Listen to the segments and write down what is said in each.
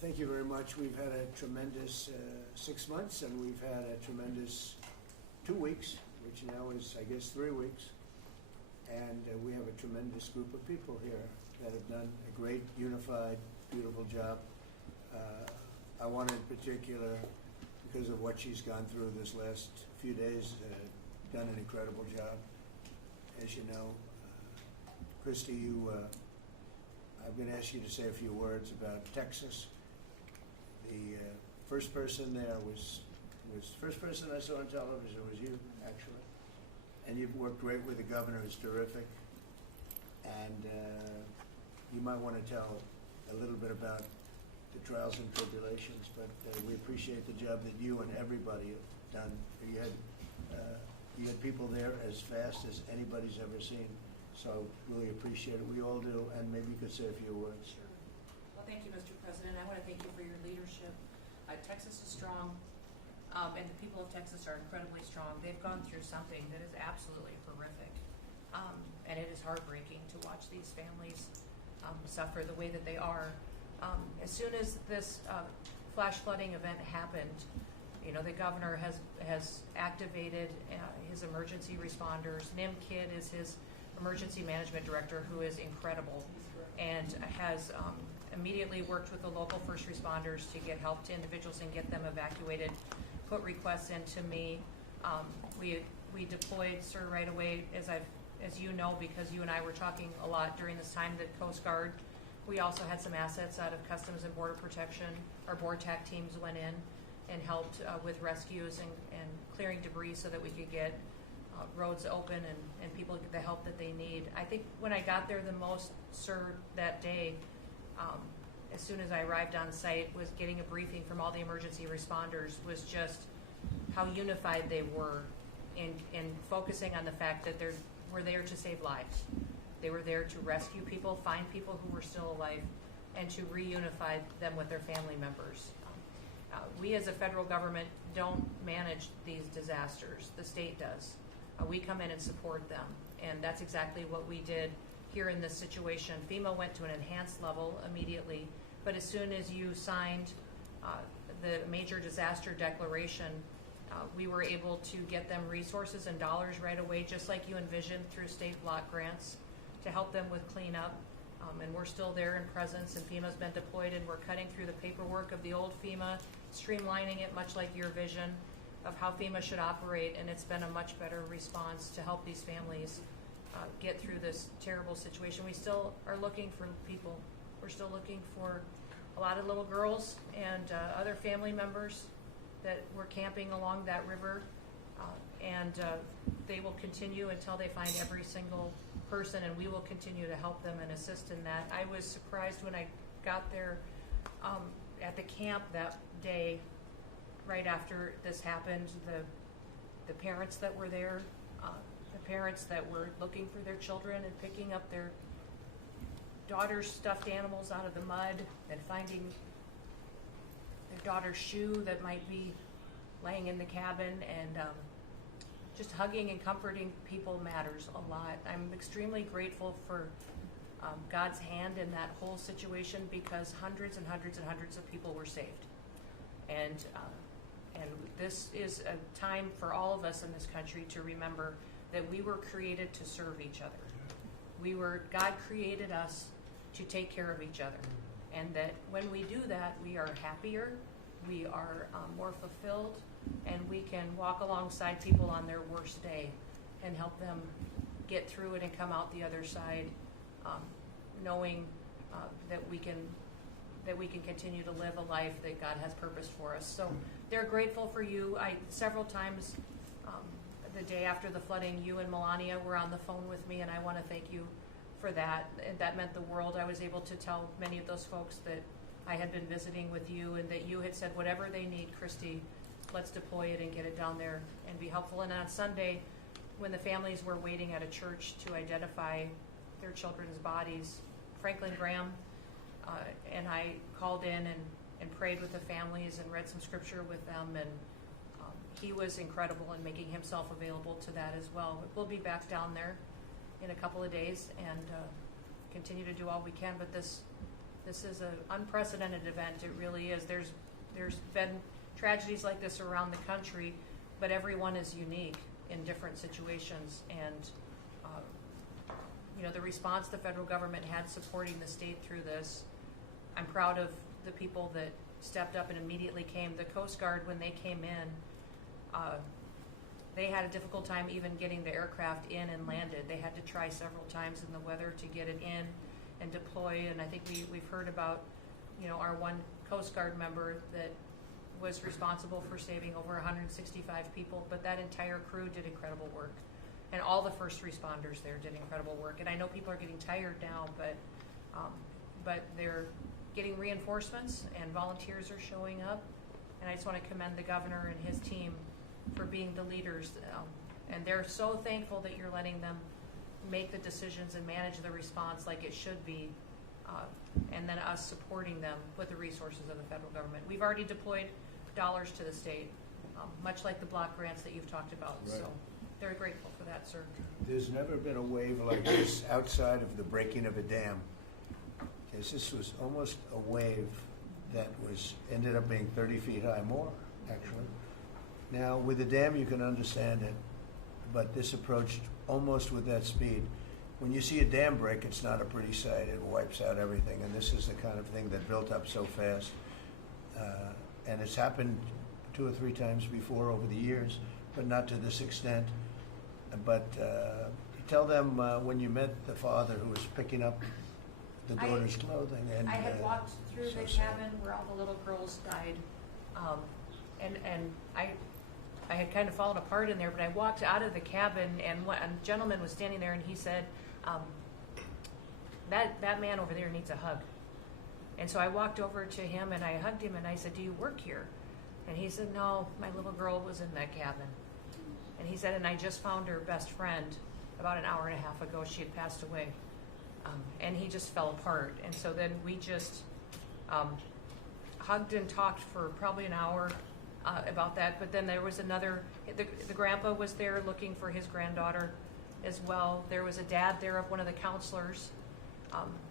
Thank you very much. We've had a tremendous 6 months, and we've had a tremendous 2 weeks, which now is, I guess, 3 weeks. And we have a tremendous group of people here that have done a great, unified, beautiful job. I want in particular, because of what she's gone through this last few days, done an incredible job. As you know, Christy, I'm going to ask you to say a few words about Texas. The first person there was first person I saw on television was you, actually. And you've worked great with the governor, who's terrific. And you might want to tell a little bit about the trials and tribulations, but we appreciate the job that you and everybody have done. You had people there as fast as anybody's ever seen. So really appreciate it. We all do. And maybe you could say a few words. Sure. Well, thank you, Mr. President. I want to thank you for your leadership. Texas is strong, and the people of Texas are incredibly strong. They've gone through something that is absolutely horrific, and it is heartbreaking to watch these families suffer the way that they are. As soon as this flash flooding event happened, you know, the governor has activated his emergency responders. Nim Kidd is his emergency management director, who is incredible, and has immediately worked with the local first responders to get help to individuals and get them evacuated, put requests in to me. We deployed, sir, right away, as you know, because you and I were talking a lot during this time, the Coast Guard. We also had some assets out of Customs and Border Protection. Our BORTAC teams went in and helped with rescues and clearing debris so that we could get roads open and people get the help that they need. I think when I got there the most, sir, that day, as soon as I arrived on site, was getting a briefing from all the emergency responders, was just how unified they were in focusing on the fact that we're there to save lives. They were there to rescue people, find people who were still alive, and to reunify them with their family members. We as a federal government don't manage these disasters. The state does. We come in and support them, and that's exactly what we did here in this situation. FEMA went to an enhanced level immediately, but as soon as you signed the major disaster declaration, we were able to get them resources and dollars right away, just like you envisioned, through state block grants to help them with cleanup. And we're still there in presence, and FEMA's been deployed, and we're cutting through the paperwork of the old FEMA, streamlining it much like your vision of how FEMA should operate, and it's been a much better response to help these families get through this terrible situation. We still are looking for people. We're still looking for a lot of little girls and other family members that were camping along that river, and they will continue until they find every single person, and we will continue to help them and assist in that. I was surprised when I got there at the camp that day, right after this happened, the parents that were there, the parents that were looking for their children and picking up their daughter's stuffed animals out of the mud and finding their daughter's shoe that might be laying in the cabin, and just hugging and comforting people matters a lot. I'm extremely grateful for God's hand in that whole situation, because hundreds and hundreds and hundreds of people were saved. And this is a time for all of us in this country to remember that we were created to serve each other. God created us to take care of each other. And that when we do that, we are happier, we are more fulfilled, and we can walk alongside people on their worst day and help them get through it and come out the other side, knowing that we can continue to live a life that God has purposed for us. So they're grateful for you. Several times the day after the flooding, you and Melania were on the phone with me, and I want to thank you for that. And that meant the world. I was able to tell many of those folks that I had been visiting with you, and that you had said, whatever they need, Christy, let's deploy it and get it down there and be helpful. And on Sunday, when the families were waiting at a church to identify their children's bodies, Franklin Graham and I called in and prayed with the families and read some scripture with them, and he was incredible in making himself available to that as well. We'll be back down there in a couple of days and continue to do all we can, but this This is an unprecedented event. It really is. There's been tragedies like this around the country, but everyone is unique in different situations. And the response the federal government had supporting the state through this, I'm proud of the people that stepped up and immediately came. The Coast Guard, when they came in, they had a difficult time even getting the aircraft in and landed. They had to try several times in the weather to get it in and deploy. And I think we've heard about, our one Coast Guard member that was responsible for saving over 165 people, but that entire crew did incredible work. And all the first responders there did incredible work. And I know people are getting tired now, but they're getting reinforcements and volunteers are showing up. And I just want to commend the governor and his team for being the leaders. And they're so thankful that you're letting them make the decisions and manage the response like it should be. And then us supporting them with the resources of the federal government. We've already deployed dollars to the state, much like the block grants that you've talked about. Right. So they're grateful for that, sir. There's never been a wave like this outside of the breaking of a dam. Because this was almost a wave that ended up being 30 feet high, more actually. Now with the dam you can understand it, but this approached almost with that speed. When you see a dam break, it's not a pretty sight. It wipes out everything, and this is the kind of thing that built up so fast. And it's happened 2 or 3 times before over the years, but not to this extent. But tell them when you met the father who was picking up the daughter's clothing. And I had walked through so the sad. cabin where all the little girls died, and I had kind of fallen apart in there. But I walked out of the cabin, and a gentleman was standing there, and he said, "That man over there needs a hug." And so I walked over to him and I hugged him and I said, "Do you work here?" And he said, "No, my little girl was in that cabin." And he said, "And I just found her best friend about an hour and a half ago. She had passed away." And he just fell apart. And so then we just hugged and talked for probably an hour about that. But then there was the grandpa was there looking for his granddaughter as well. There was a dad there of one of the counselors.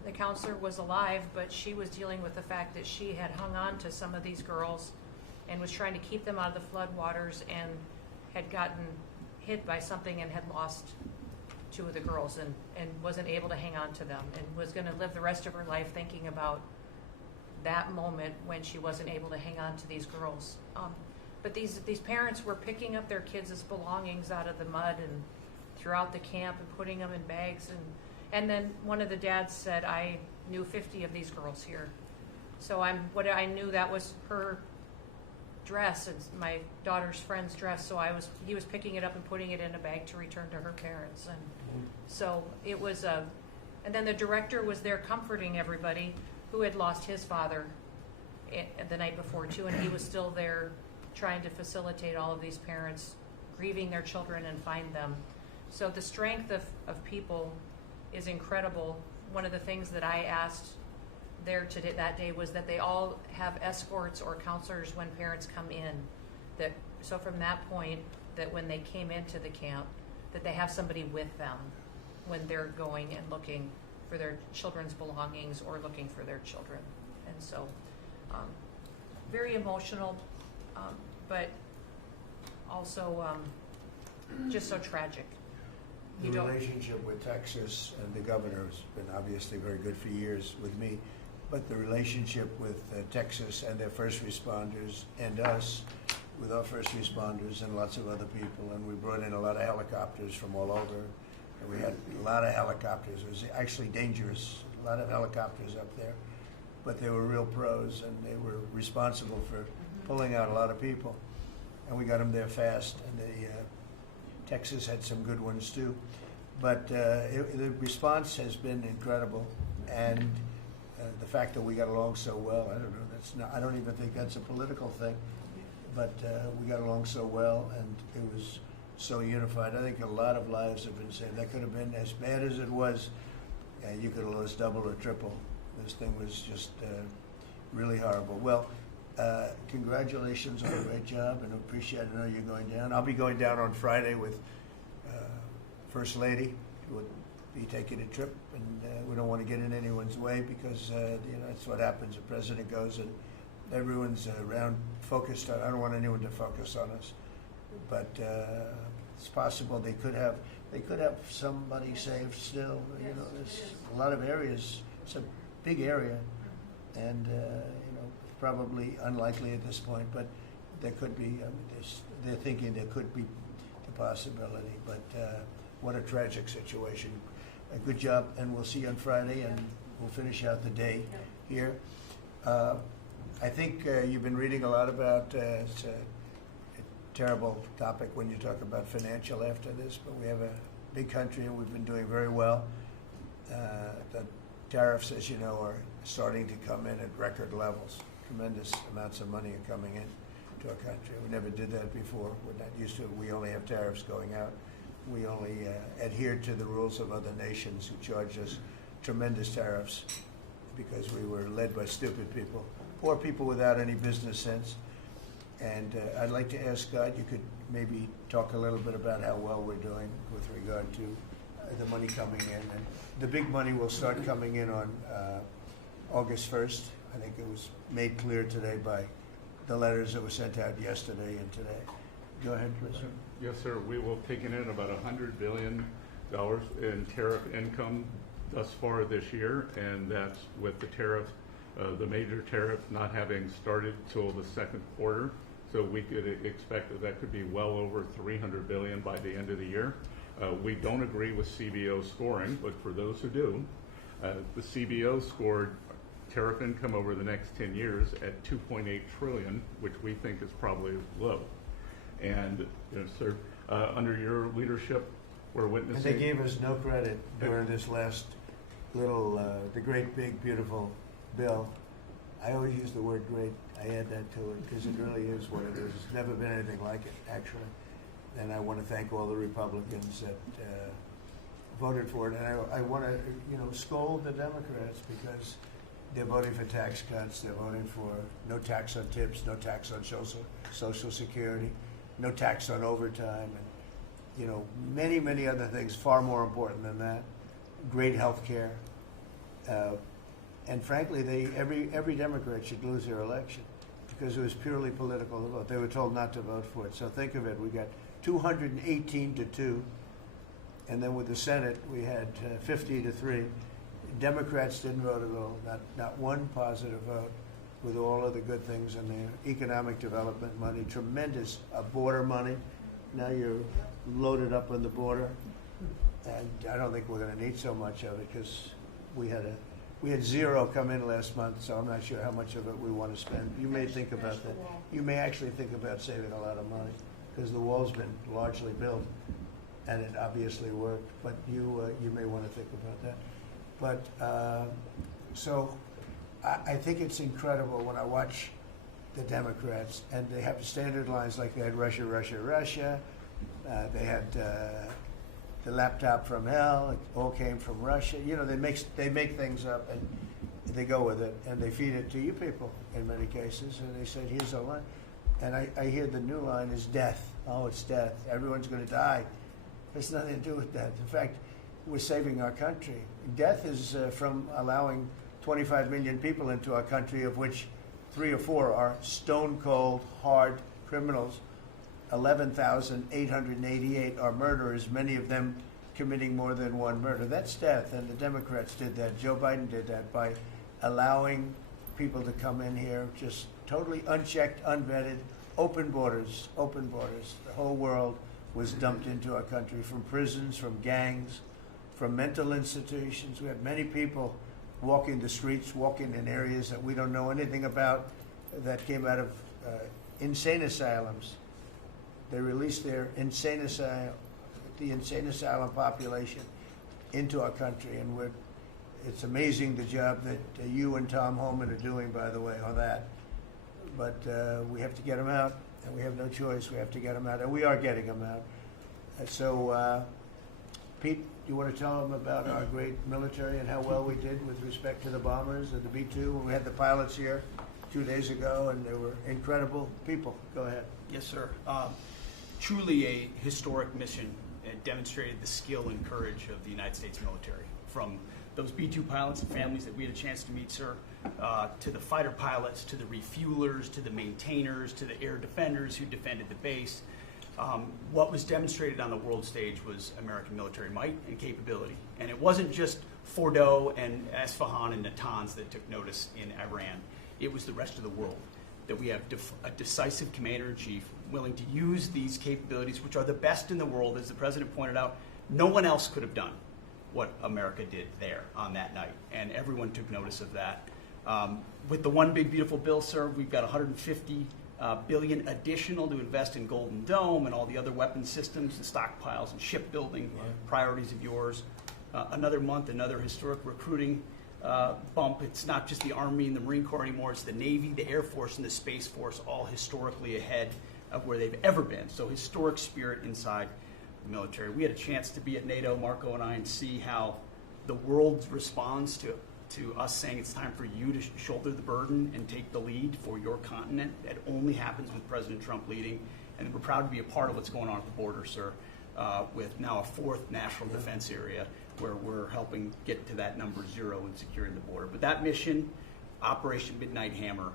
The counselor was alive, but she was dealing with the fact that she had hung on to some of these girls and was trying to keep them out of the flood waters and had gotten hit by something and had lost 2 of the girls and wasn't able to hang on to them and was going to live the rest of her life thinking about that moment when she wasn't able to hang on to these girls. But these parents were picking up their kids' belongings out of the mud and throughout the camp and putting them in bags. And then one of the dads said, "I knew 50 of these girls here." So I knew that was her dress and my daughter's friend's dress. So he was picking it up and putting it in a bag to return to her parents. And so it was and then the director was there comforting everybody who had lost his father the night before too. And he was still there trying to facilitate all of these parents grieving their children and find them. So the strength of people is incredible. One of the things that I asked there that day was that they all have escorts or counselors when parents come in. So from that point, that when they came into the camp, that they have somebody with them when they're going and looking for their children's belongings or looking for their children. And so very emotional, but also just so tragic. The relationship with Texas and the governor has been obviously very good for years with me, but the relationship with Texas and their first responders and us with our first responders and lots of other people, and we brought in a lot of helicopters from all over, and we had a lot of helicopters. It was actually dangerous, a lot of helicopters up there, but they were real pros and they were responsible for pulling out a lot of people, and we got them there fast, and Texas had some good ones too, but the response has been incredible, and the fact that we got along so well, I don't even think that's a political thing, but we got along so well, and it was so unified. I think a lot of lives have been saved. That could have been as bad as it was. You could have lost double or triple. This thing was just really horrible. Well, congratulations on a great job, and appreciate it. I know you're going down. I'll be going down on Friday with First Lady, who will be taking a trip, and we don't want to get in anyone's way because that's what happens. The president goes and everyone's around focused on. I don't want anyone to focus on us, but it's possible they could have somebody saved still. There's a lot of areas. It's a big area, and probably unlikely at this point, but there could be. They're thinking there could be the possibility, but what a tragic situation. A good job, and we'll see you on Friday, and we'll finish out the day here. I think you've been reading a lot about, it's a terrible topic when you talk about financial after this, but we have a big country and we've been doing very well. The tariffs, as you know, are starting to come in at record levels. Tremendous amounts of money are coming in to our country. We never did that before. We're not used to it. We only have tariffs going out. We only adhere to the rules of other nations who charge us tremendous tariffs because we were led by stupid people, poor people without any business sense. And I'd like to ask God, you could maybe talk a little bit about how well we're doing with regard to the money coming in. And the big money will start coming in on August 1st. I think it was made clear today by the letters that were sent out yesterday and today. Go ahead, please. Yes, sir. We will have taken in about $100 billion in tariff income thus far this year, and that's with the tariff, the major tariff not having started till the second quarter. So we could expect that could be well over $300 billion by the end of the year. We don't agree with CBO scoring, but for those who do, the CBO scored tariff income over the next 10 years at $2.8 trillion, which we think is probably low. And sir, under your leadership, we're witnessing. And they gave us no credit during this last little, the great, big, beautiful bill. I always use the word great. I add that to it because it really is what it is. It's never been anything like it, actually. And I want to thank all the Republicans that voted for it. And I want to, scold the Democrats because they're voting for tax cuts. They're voting for no tax on tips, no tax on Social Security, no tax on overtime, and many, many other things far more important than that. Great health care. And frankly, every Democrat should lose their election because it was purely political to vote. They were told not to vote for it. So think of it. We got 218 to 2. And then with the Senate, we had 50 to 3. Democrats didn't vote at all. Not one positive vote with all of the good things in there. Economic development money, tremendous border money. Now you're loaded up on the border. And I don't think we're going to need so much of it because we had zero come in last month, so I'm not sure how much of it we want to spend. You may think about that. You may actually think about saving a lot of money because the wall's been largely built, and it obviously worked. But you may want to think about that. But so I think it's incredible when I watch the Democrats, and they have standard lines like they had Russia, Russia, Russia. They had the laptop from hell. It all came from Russia. They make things up and they go with it and they feed it to you people in many cases. And they said, here's a line. And I hear the new line is death. Oh, it's death. Everyone's going to die. It's nothing to do with that. In fact, we're saving our country. Death is from allowing 25 million people into our country, of which 3 or 4 are stone cold, hard criminals. 11,888 are murderers, many of them committing more than one murder. That's death, and the Democrats did that. Joe Biden did that by allowing people to come in here just totally unchecked, unvetted, open borders, open borders. The whole world was dumped into our country from prisons, from gangs, from mental institutions. We had many people walking the streets, walking in areas that we don't know anything about that came out of insane asylums. They released the insane asylum population into our country, and it's amazing the job that you and Tom Homan are doing, by the way, on that. But we have to get them out, and we have no choice. We have to get them out, and we are getting them out. So, Pete, you want to tell them about our great military and how well we did with respect to the bombers and the B-2? We had the pilots here 2 days ago, and they were incredible people. Go ahead. Yes, sir. Truly a historic mission It demonstrated the skill and courage of the United States military. From those B-2 pilots and families that we had a chance to meet, sir, to the fighter pilots, to the refuelers, to the maintainers, to the air defenders who defended the base. What was demonstrated on the world stage was American military might and capability. And it wasn't just Fordo and Esfahan and Natanz that took notice in Iran. It was the rest of the world, that we have a decisive commander-in-chief willing to use these capabilities, which are the best in the world. As the president pointed out, no one else could have done what America did there on that night, and everyone took notice of that. With the One Big Beautiful Bill, sir, we've got $150 billion additional to invest in Golden Dome and all the other weapon systems and stockpiles and shipbuilding priorities of yours. Another month, another historic recruiting bump. It's not just the Army and the Marine Corps anymore, it's the Navy, the Air Force, and the Space Force, all historically ahead of where they've ever been. So historic spirit inside the military. We had a chance to be at NATO, Marco and I, and see how the world responds to us saying it's time for you to shoulder the burden and take the lead for your continent. That only happens with President Trump leading. And we're proud to be a part of what's going on at the border, sir, with now a fourth national defense area where we're helping get to that number 0 and securing the border. But that mission, Operation Midnight Hammer,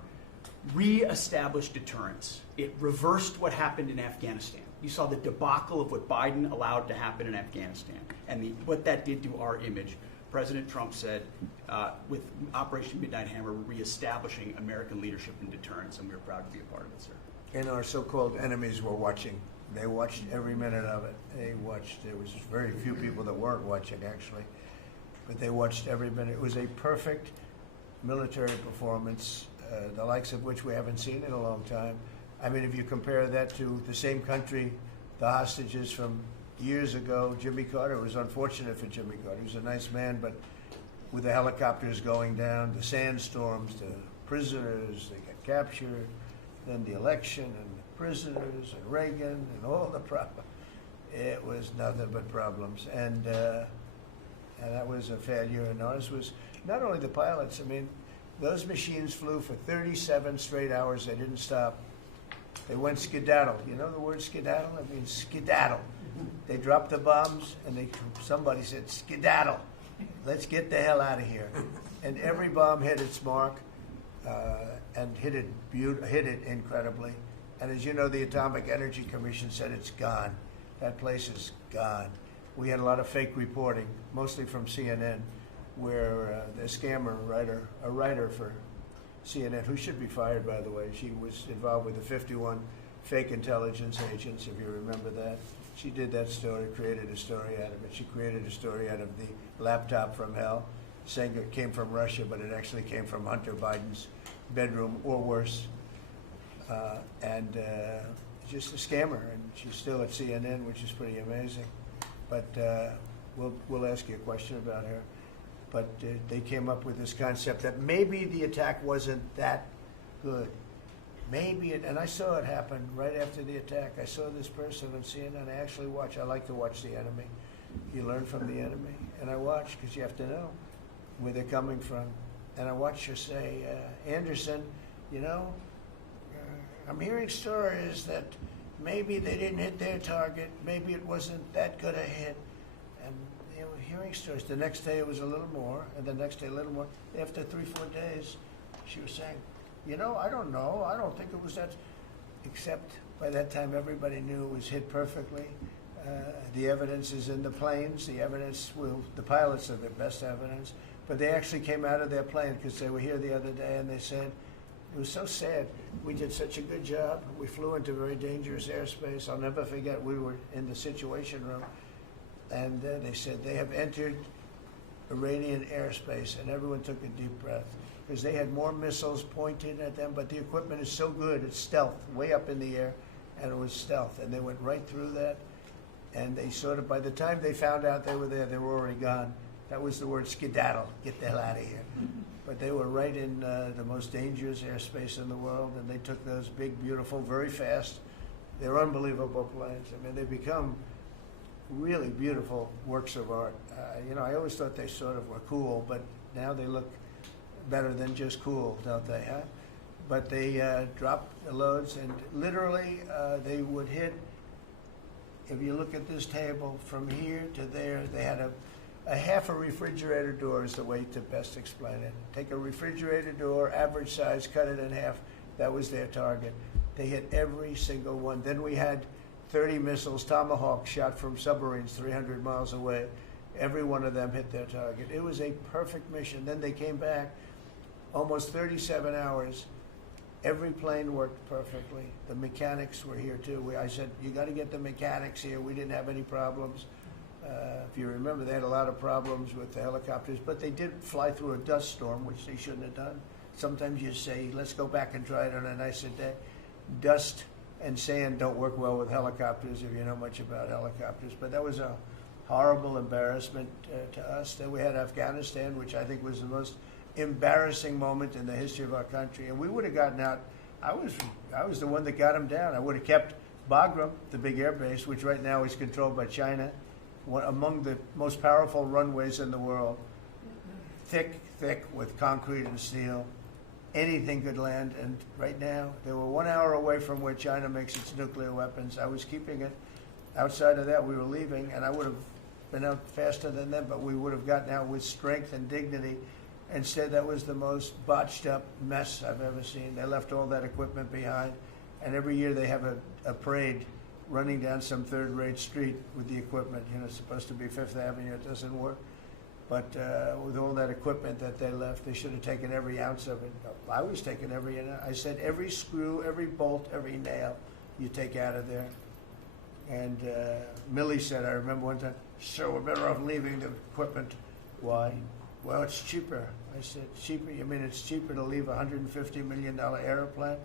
re-established deterrence. It reversed what happened in Afghanistan. You saw the debacle of what Biden allowed to happen in Afghanistan and what that did to our image. President Trump said, with Operation Midnight Hammer, we're reestablishing American leadership and deterrence, and we're proud to be a part of it, sir. And our so-called enemies were watching. They watched every minute of it. They watched. There was very few people that weren't watching, actually, but they watched every minute. It was a perfect military performance, the likes of which we haven't seen in a long time. I mean, if you compare that to the same country, the hostages from years ago, Jimmy Carter, it was unfortunate for Jimmy Carter. He was a nice man, but with the helicopters going down, the sandstorms, the prisoners, they got captured, then the election and the prisoners and Reagan and all the problems. It was nothing but problems. And that was a failure. And ours was not only the pilots. I mean, those machines flew for 37 straight hours. They didn't stop. They went skedaddle. You know the word skedaddle? It means skedaddle. They dropped the bombs, and somebody said, skedaddle. Let's get the hell out of here. And every bomb hit its mark and hit it incredibly. And as you know, the Atomic Energy Commission said it's gone. That place is gone. We had a lot of fake reporting, mostly from CNN, where the scammer writer, a writer for CNN, who should be fired, by the way, she was involved with the 51 fake intelligence agents, if you remember that. She did that story, created a story out of it. She created a story out of the laptop from hell, saying it came from Russia, but it actually came from Hunter Biden's bedroom, or worse. Just a scammer, and she's still at CNN, which is pretty amazing. But we'll ask you a question about her. But they came up with this concept that maybe the attack wasn't that good. Maybe it, and I saw it happen right after the attack. I saw this person on CNN. I actually watch. I like to watch the enemy. You learn from the enemy. And I watch because you have to know where they're coming from. And I watched her say, Anderson, you know, I'm hearing stories that maybe they didn't hit their target. Maybe it wasn't that good a hit. And they were hearing stories. The next day it was a little more, and the next day a little more. After 3-4 days, she was saying, you know, I don't know. I don't think it was that. Except by that time, everybody knew it was hit perfectly. The evidence is in the planes. The evidence the pilots are the best evidence. But they actually came out of their plane because they were here the other day, and they said, it was so sad. We did such a good job. We flew into very dangerous airspace. I'll never forget, we were in the Situation Room, and they said they have entered Iranian airspace, and everyone took a deep breath because they had more missiles pointed at them, but the equipment is so good, it's stealth, way up in the air, and it was stealth, and they went right through that, and they sort of, by the time they found out they were there, they were already gone. That was the word skedaddle, get the hell out of here. But they were right in the most dangerous airspace in the world, and they took those big, beautiful, very fast, they're unbelievable planes. I mean, they become really beautiful works of art. You know, I always thought they sort of were cool, but now they look better than just cool, don't they, huh? But they dropped the loads, and literally they would hit if you look at this table from here to there, they had a half a refrigerator door is the way to best explain it. Take a refrigerator door, average size, cut it in half. That was their target. They hit every single one. Then we had 30 missiles, Tomahawk, shot from submarines 300 miles away. Every one of them hit their target. It was a perfect mission. Then they came back, almost 37 hours. Every plane worked perfectly. The mechanics were here too. I said, you got to get the mechanics here. We didn't have any problems. If you remember, they had a lot of problems with the helicopters, but they did fly through a dust storm, which they shouldn't have done. Sometimes you say, let's go back and try it on a nicer day. Dust and sand don't work well with helicopters if you know much about helicopters, but that was a horrible embarrassment to us. Then we had Afghanistan, which I think was the most embarrassing moment in the history of our country, and we would have gotten out. I was the one that got them down. I would have kept Bagram, the big air base, which right now is controlled by China, among the most powerful runways in the world, thick with concrete and steel. Anything could land, and right now they were 1 hour away from where China makes its nuclear weapons. I was keeping it. Outside of that, we were leaving, and I would have been out faster than them, but we would have gotten out with strength and dignity. Instead, that was the most botched up mess I've ever seen. They left all that equipment behind, and every year they have a parade running down some third-rate street with the equipment. You know, it's supposed to be Fifth Avenue. It doesn't work. But with all that equipment that they left, they should have taken every ounce of it. I was taking every ounce. I said every screw, every bolt, every nail you take out of there. And Millie said, I remember one time, sir, we're better off leaving the equipment. Why? Well, it's cheaper. I said, cheaper? You mean it's cheaper to leave a $150 million airplane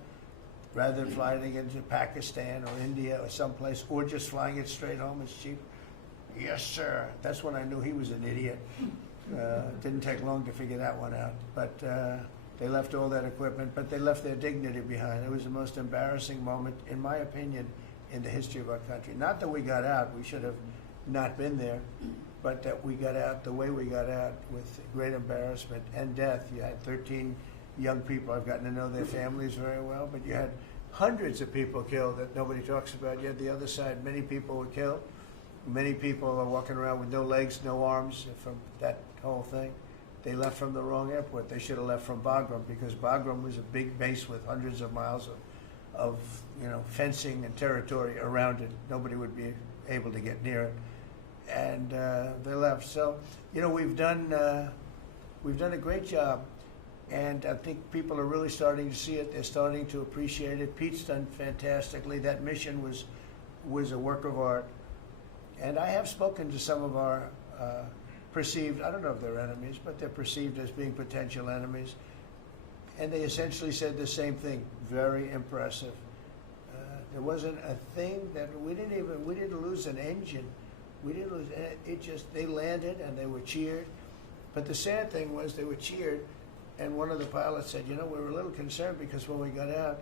rather than flying it into Pakistan or India or someplace, or just flying it straight home? It's cheaper. Yes, sir. That's when I knew he was an idiot. Didn't take long to figure that one out. But they left all that equipment, but they left their dignity behind. It was the most embarrassing moment, in my opinion, in the history of our country. Not that we got out. We should have not been there. But that we got out the way we got out, with great embarrassment and death. You had 13 young people. I've gotten to know their families very well, but you had hundreds of people killed that nobody talks about. You had the other side. Many people were killed. Many people are walking around with no legs, no arms from that whole thing. They left from the wrong airport. They should have left from Bagram, because Bagram was a big base with hundreds of miles of fencing and territory around it. Nobody would be able to get near it. And they left. So, we've done a great job, and I think people are really starting to see it. They're starting to appreciate it. Pete's done fantastically. That mission was a work of art. And I have spoken to some of our perceived, I don't know if they're enemies, but they're perceived as being potential enemies. And they essentially said the same thing. Very impressive. There wasn't a thing that we didn't lose an engine. We didn't lose it. They landed and they were cheered. But the sad thing was they were cheered, and one of the pilots said, we were a little concerned because when we got out,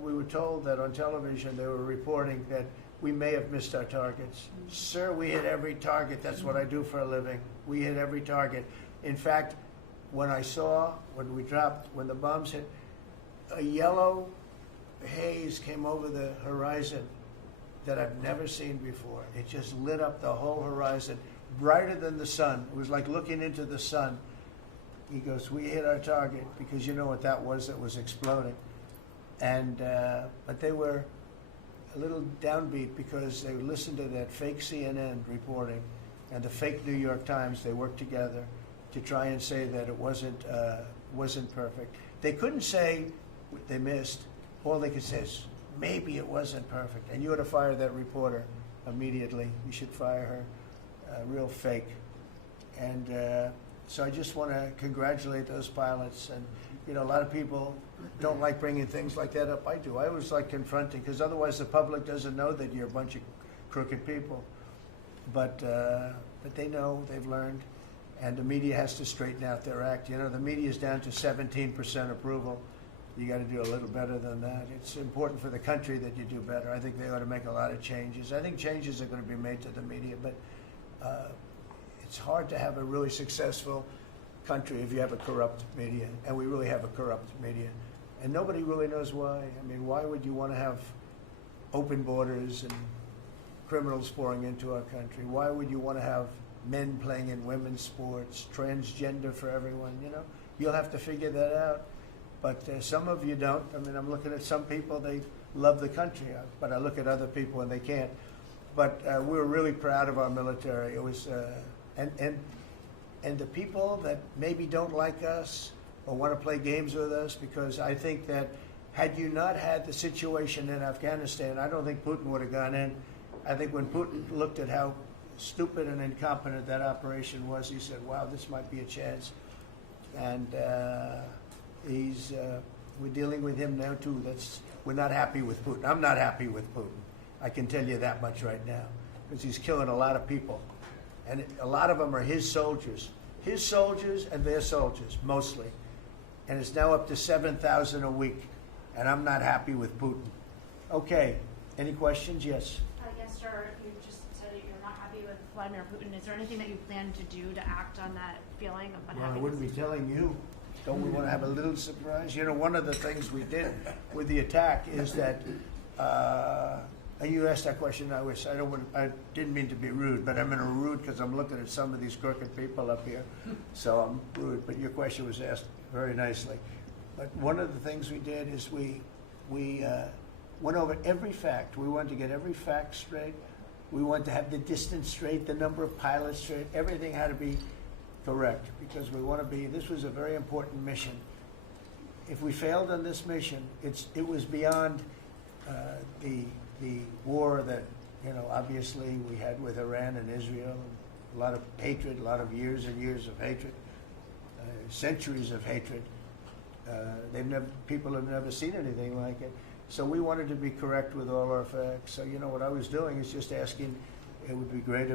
we were told that on television they were reporting that we may have missed our targets. Sir, we hit every target. That's what I do for a living. We hit every target. In fact, when the bombs hit, a yellow haze came over the horizon that I've never seen before. It just lit up the whole horizon, brighter than the sun. It was like looking into the sun. He goes, we hit our target, because you know what that was exploding. And but they were a little downbeat because they listened to that fake CNN reporting and the fake New York Times. They worked together to try and say that it wasn't perfect. They couldn't say they missed. All they could say is, maybe it wasn't perfect. And you ought to fire that reporter immediately. You should fire her. Real fake. And so I just want to congratulate those pilots. And, a lot of people don't like bringing things like that up. I do. I always like confronting, because otherwise the public doesn't know that you're a bunch of crooked people. But they know, they've learned. And the media has to straighten out their act. The media is down to 17% approval. You got to do a little better than that. It's important for the country that you do better. I think they ought to make a lot of changes. I think changes are going to be made to the media, but it's hard to have a really successful country if you have a corrupt media, and we really have a corrupt media. And nobody really knows why. I mean, why would you want to have open borders and criminals pouring into our country? Why would you want to have men playing in women's sports, transgender for everyone? You know, you'll have to figure that out. But some of you don't. I mean, I'm looking at some people, they love the country, but I look at other people and they can't. But we're really proud of our military. It was, and the people that maybe don't like us or want to play games with us, because I think that had you not had the situation in Afghanistan, I don't think Putin would have gone in. I think when Putin looked at how stupid and incompetent that operation was, he said, wow, this might be a chance. And we're dealing with him now too. We're not happy with Putin. I'm not happy with Putin. I can tell you that much right now, because he's killing a lot of people. And a lot of them are his soldiers and their soldiers, mostly. And it's now up to 7,000 a week. And I'm not happy with Putin. Okay, any questions? Yes. Yes, sir. You just said that you're not happy with Vladimir Putin. Is there anything that you plan to do to act on that feeling of unhappiness? Well, I wouldn't be telling you. Don't we want to have a little surprise? You know, one of the things we did with the attack is that, and you asked that question, I didn't mean to be rude, but I'm in a rude because I'm looking at some of these crooked people up here, so I'm rude, but your question was asked very nicely. But one of the things we did is we went over every fact. We wanted to get every fact straight. We wanted to have the distance straight, the number of pilots straight. Everything had to be correct, because we want to be, this was a very important mission. If we failed on this mission, it was beyond the war that, you know, obviously we had with Iran and Israel, and a lot of hatred, a lot of years and years of hatred, centuries of hatred. People have never seen anything like it. So we wanted to be correct with all our facts. So, you know, what I was doing is just asking, it would be great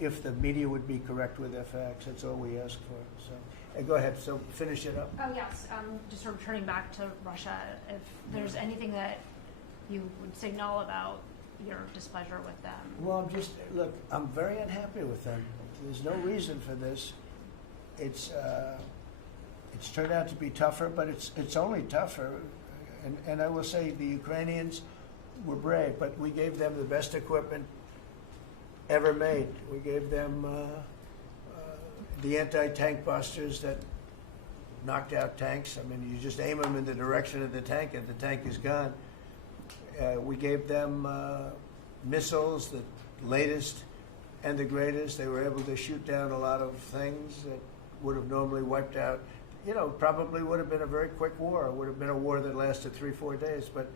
if the media would be correct with their facts. That's all we ask for. So, go ahead. So finish it up. Oh, yes. Just sort of turning back to Russia, if there's anything that you would signal about your displeasure with them. Well, look, I'm very unhappy with them. There's no reason for this. It's turned out to be tougher, but it's only tougher. And I will say the Ukrainians were brave, but we gave them the best equipment ever made. We gave them the anti-tank busters that knocked out tanks. I mean, you just aim them in the direction of the tank and the tank is gone. We gave them missiles, the latest and the greatest. They were able to shoot down a lot of things that would have normally wiped out. You know, probably would have been a very quick war. It would have been a war that lasted 3-4 days, but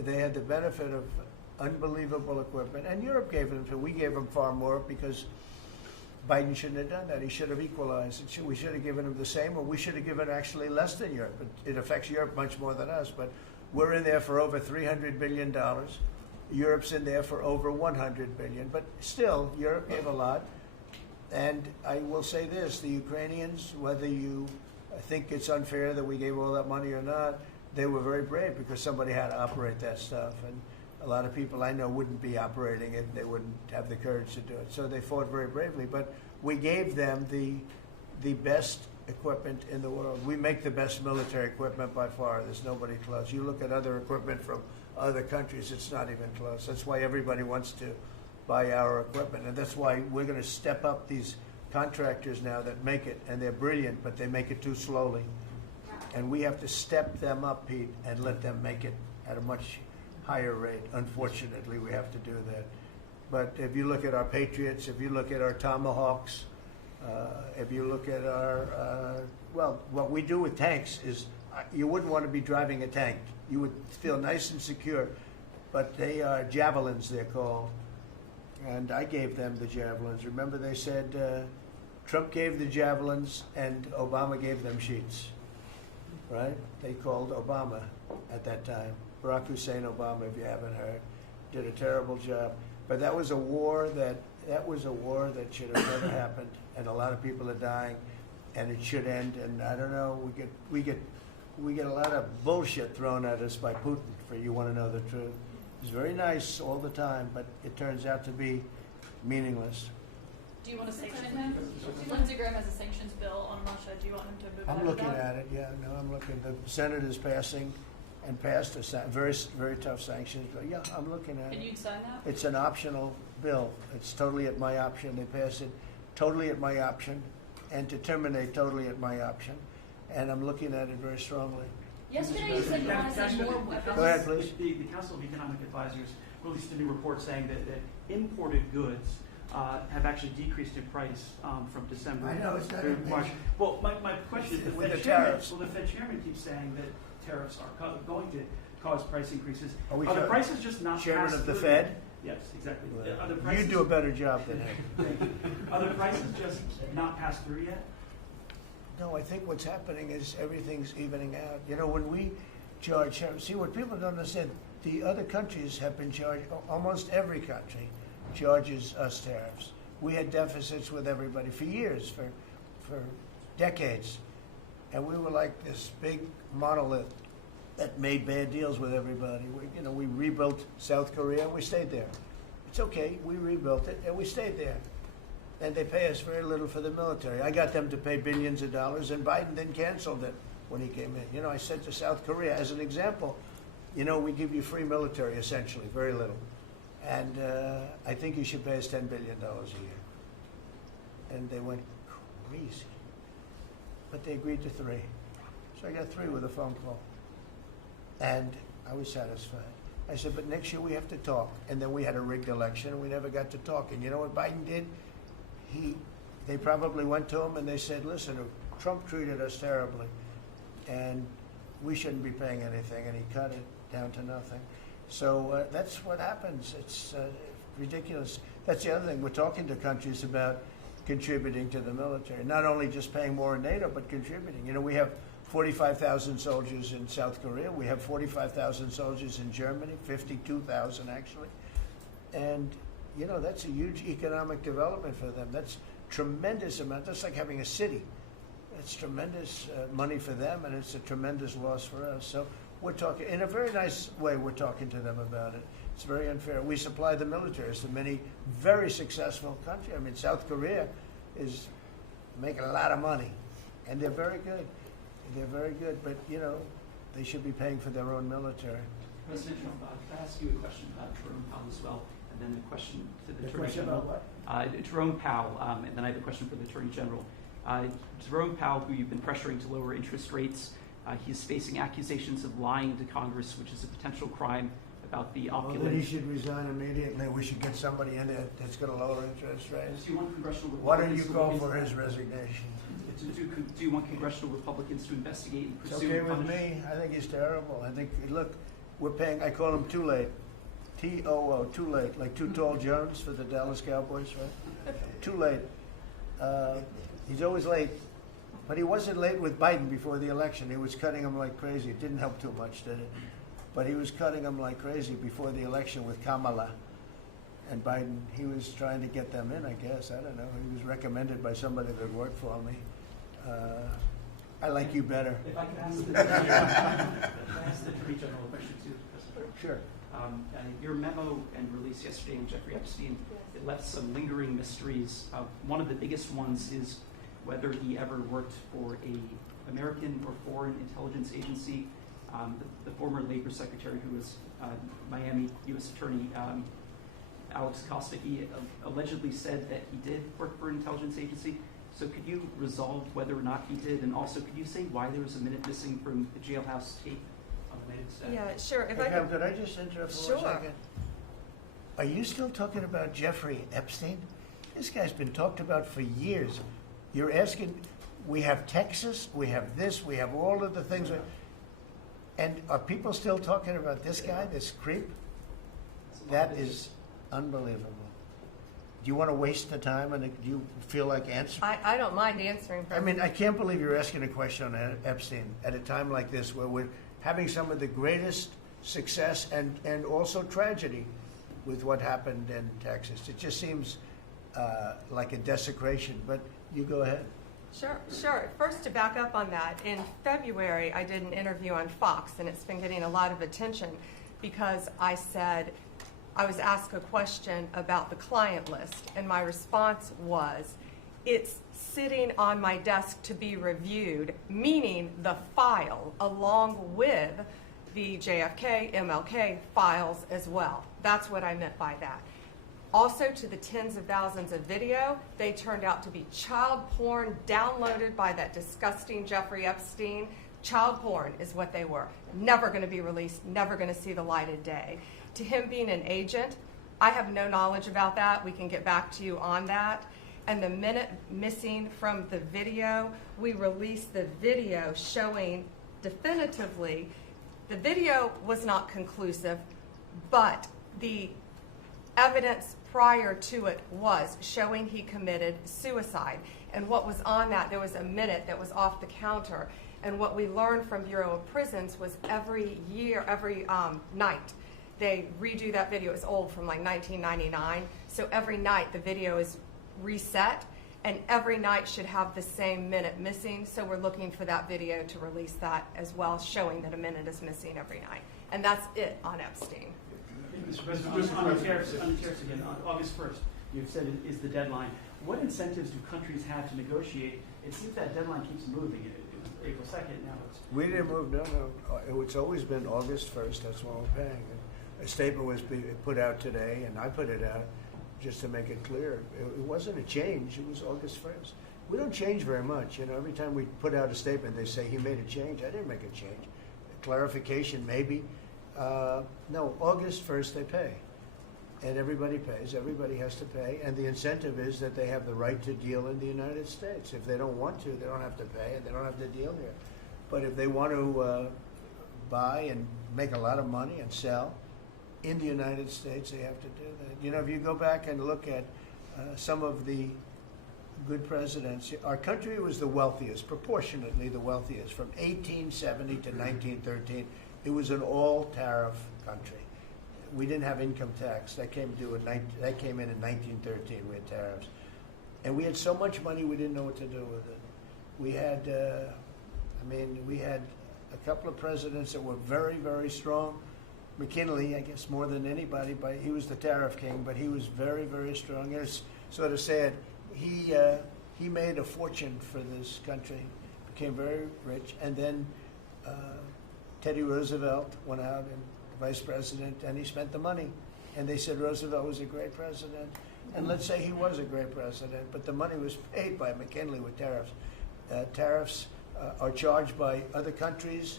they had the benefit of unbelievable equipment. And Europe gave them to. We gave them far more because Biden shouldn't have done that. He should have equalized. We should have given them the same, or we should have given actually less than Europe. It affects Europe much more than us, but we're in there for over $300 billion. Europe's in there for over $100 billion, but still, Europe gave a lot. And I will say this, the Ukrainians, whether you think it's unfair that we gave all that money or not, they were very brave because somebody had to operate that stuff. And a lot of people I know wouldn't be operating it. They wouldn't have the courage to do it. So they fought very bravely. But we gave them the best equipment in the world. We make the best military equipment by far. There's nobody close. You look at other equipment from other countries, it's not even close. That's why everybody wants to buy our equipment. And that's why we're going to step up these contractors now that make it, and they're brilliant, but they make it too slowly. And we have to step them up, Pete, and let them make it at a much higher rate. Unfortunately, we have to do that. But if you look at our Patriots, if you look at our Tomahawks, if you look at our, well, what we do with tanks is, you wouldn't want to be driving a tank. You would feel nice and secure, but they are javelins, they're called. And I gave them the javelins. Remember they said Trump gave the javelins and Obama gave them sheets, right? They called Obama at that time. Barack Hussein Obama, if you haven't heard, did a terrible job. But that was a war that should have never happened, and a lot of people are dying, and it should end. And I don't know, we get a lot of bullshit thrown at us by Putin. For you want to know the truth. He's very nice all the time, but it turns out to be meaningless. Do you want to sanction him? Lindsey Graham has a sanctions bill on Russia. Do you want him to move ahead I'm with looking that? at it, yeah, no, I'm looking. The Senate is passing and passed very, very tough sanctions. Yeah, I'm looking at it. And you'd sign that? It's an optional bill. It's totally at my option. They pass it totally at my option, and to terminate totally at my option. And I'm looking at it very strongly. Yesterday you said you want to see more weapons. Go ahead, please. The Council of Economic Advisors released a new report saying that imported goods have actually decreased in price from December I know, it's not through March. amazing. Well, my question is, With the tariffs. the Fed chairman keeps saying that tariffs are going to cause price increases. Are we Are the sure? prices just not Chairman passed of the through? Fed? Yes, exactly. Are the You prices, do a better job than him. Are the prices just not passed through yet? No, I think what's happening is everything's evening out. You know, when we charge, see, what people don't understand, the other countries have been charged, almost every country charges us tariffs. We had deficits with everybody for years, for decades. And we were like this big monolith that made bad deals with everybody. We rebuilt South Korea and we stayed there. It's okay, we rebuilt it and we stayed there. And they pay us very little for the military. I got them to pay billions of dollars, and Biden then canceled it when he came in. I said to South Korea, as an example, we give you free military, essentially, very little. And I think you should pay us $10 billion a year. And they went crazy. But they agreed to 3. So I got 3 with a phone call. And I was satisfied. I said, but next year we have to talk. And then we had a rigged election, and we never got to talk. And you know what Biden did? They probably went to him and they said, listen, Trump treated us terribly, and we shouldn't be paying anything, and he cut it down to nothing. So that's what happens. It's ridiculous. That's the other thing. We're talking to countries about contributing to the military, not only just paying more in NATO, but contributing. We have 45,000 soldiers in South Korea. We have 45,000 soldiers in Germany, 52,000 actually. And that's a huge economic development for them. That's tremendous amount. That's like having a city. It's tremendous money for them, and it's a tremendous loss for us. So we're talking, in a very nice way, we're talking to them about it. It's very unfair. We supply the militaries to many very successful countries. I mean, South Korea is making a lot of money, and they're very good. They're very good, but, they should be paying for their own military. President Trump, could I ask you a question about Jerome Powell as well, and then a question to the Attorney Question General? about what? Jerome Powell, and then I have a question for the Attorney General. Jerome Powell, who you've been pressuring to lower interest rates, he's facing accusations of lying to Congress, which is a potential crime about the Well, then he opulent. should resign immediately. We should get somebody in there that's going to lower interest rates. Do you want congressional Why don't Republicans you to call look for into- his resignation? Do you want congressional Republicans to investigate and It's pursue okay and with punish? me. I think he's terrible. I think, look, we're paying, I call him Too Late. T-O-O, Too Late, like Too Tall Jones for the Dallas Cowboys, right? Too late. He's always late. But he wasn't late with Biden before the election. He was cutting him like crazy. It didn't help too much, did it? But he was cutting him like crazy before the election with Kamala and Biden. He was trying to get them in, I guess. I don't know. He was recommended by somebody that worked for me. I like you better. If I could ask the Attorney General a question too, President. Sure. Your memo and release yesterday on Jeffrey Epstein, it left some lingering mysteries. One of the biggest ones is whether he ever worked for a American or foreign intelligence agency. The former Labor Secretary, who was Miami U.S. Attorney Alex Costa, he allegedly said that he did work for an intelligence agency. So could you resolve whether or not he did, and also could you say why there was a minute missing from the jailhouse tape on the latest staff? Yeah, sure. If Hey, I Pam, could, could I just interrupt for Sure. 1 second? Are you still talking about Jeffrey Epstein? This guy's been talked about for years. You're asking, we have Texas, we have this, we have all of the things. And are people still talking about this guy, this creep? That is unbelievable. Do you want to waste the time, and do you feel like answering? I don't mind answering. I mean, I can't believe you're asking a question on Epstein at a time like this where we're having some of the greatest success and also tragedy with what happened in Texas. It just seems like a desecration, but you go ahead. Sure. First, to back up on that, in February, I did an interview on Fox, and it's been getting a lot of attention because I said, I was asked a question about the client list, and my response was, it's sitting on my desk to be reviewed, meaning the file, along with the JFK, MLK files as well. That's what I meant by that. Also, to the tens of thousands of video, they turned out to be child porn downloaded by that disgusting Jeffrey Epstein. Child porn is what they were. Never going to be released, never going to see the light of day. To him being an agent, I have no knowledge about that. We can get back to you on that. And the minute missing from the video, we released the video showing definitively the video was not conclusive, but the evidence prior to it was showing he committed suicide. And what was on that, there was a minute that was off the counter. And what we learned from Bureau of Prisons was every night, they redo that video. It's old, from like 1999. So every night the video is reset, and every night should have the same minute missing. So we're looking for that video to release that as well, showing that a minute is missing every night. And that's it on Epstein. Mr. President, on the tariffs again, on August 1st, you've said it is the deadline. What incentives do countries have to negotiate? It seems that deadline keeps moving. It was April 2nd, now it's... We didn't move, no. It's always been August 1st, that's when we're paying. A statement was put out today, and I put it out just to make it clear. It wasn't a change, it was August 1st. We don't change very much. You know, every time we put out a statement, they say he made a change. I didn't make a change. Clarification, maybe. No, August 1st they pay. And everybody pays. Everybody has to pay. And the incentive is that they have the right to deal in the United States. If they don't want to, they don't have to pay, and they don't have to deal here. But if they want to buy and make a lot of money and sell in the United States, they have to do that. You know, if you go back and look at some of the good presidents, our country was the wealthiest, proportionately the wealthiest, from 1870 to 1913. It was an all-tariff country. We didn't have income tax. That came in in 1913. We had tariffs. And we had so much money we didn't know what to do with it. We had, we had a couple of presidents that were very, very strong. McKinley, I guess, more than anybody, but he was the tariff king, but he was very, very strong. It's sort of sad. He made a fortune for this country, became very rich, and then Teddy Roosevelt went out and vice president, and he spent the money. And they said Roosevelt was a great president. And let's say he was a great president, but the money was paid by McKinley with tariffs. Tariffs are charged by other countries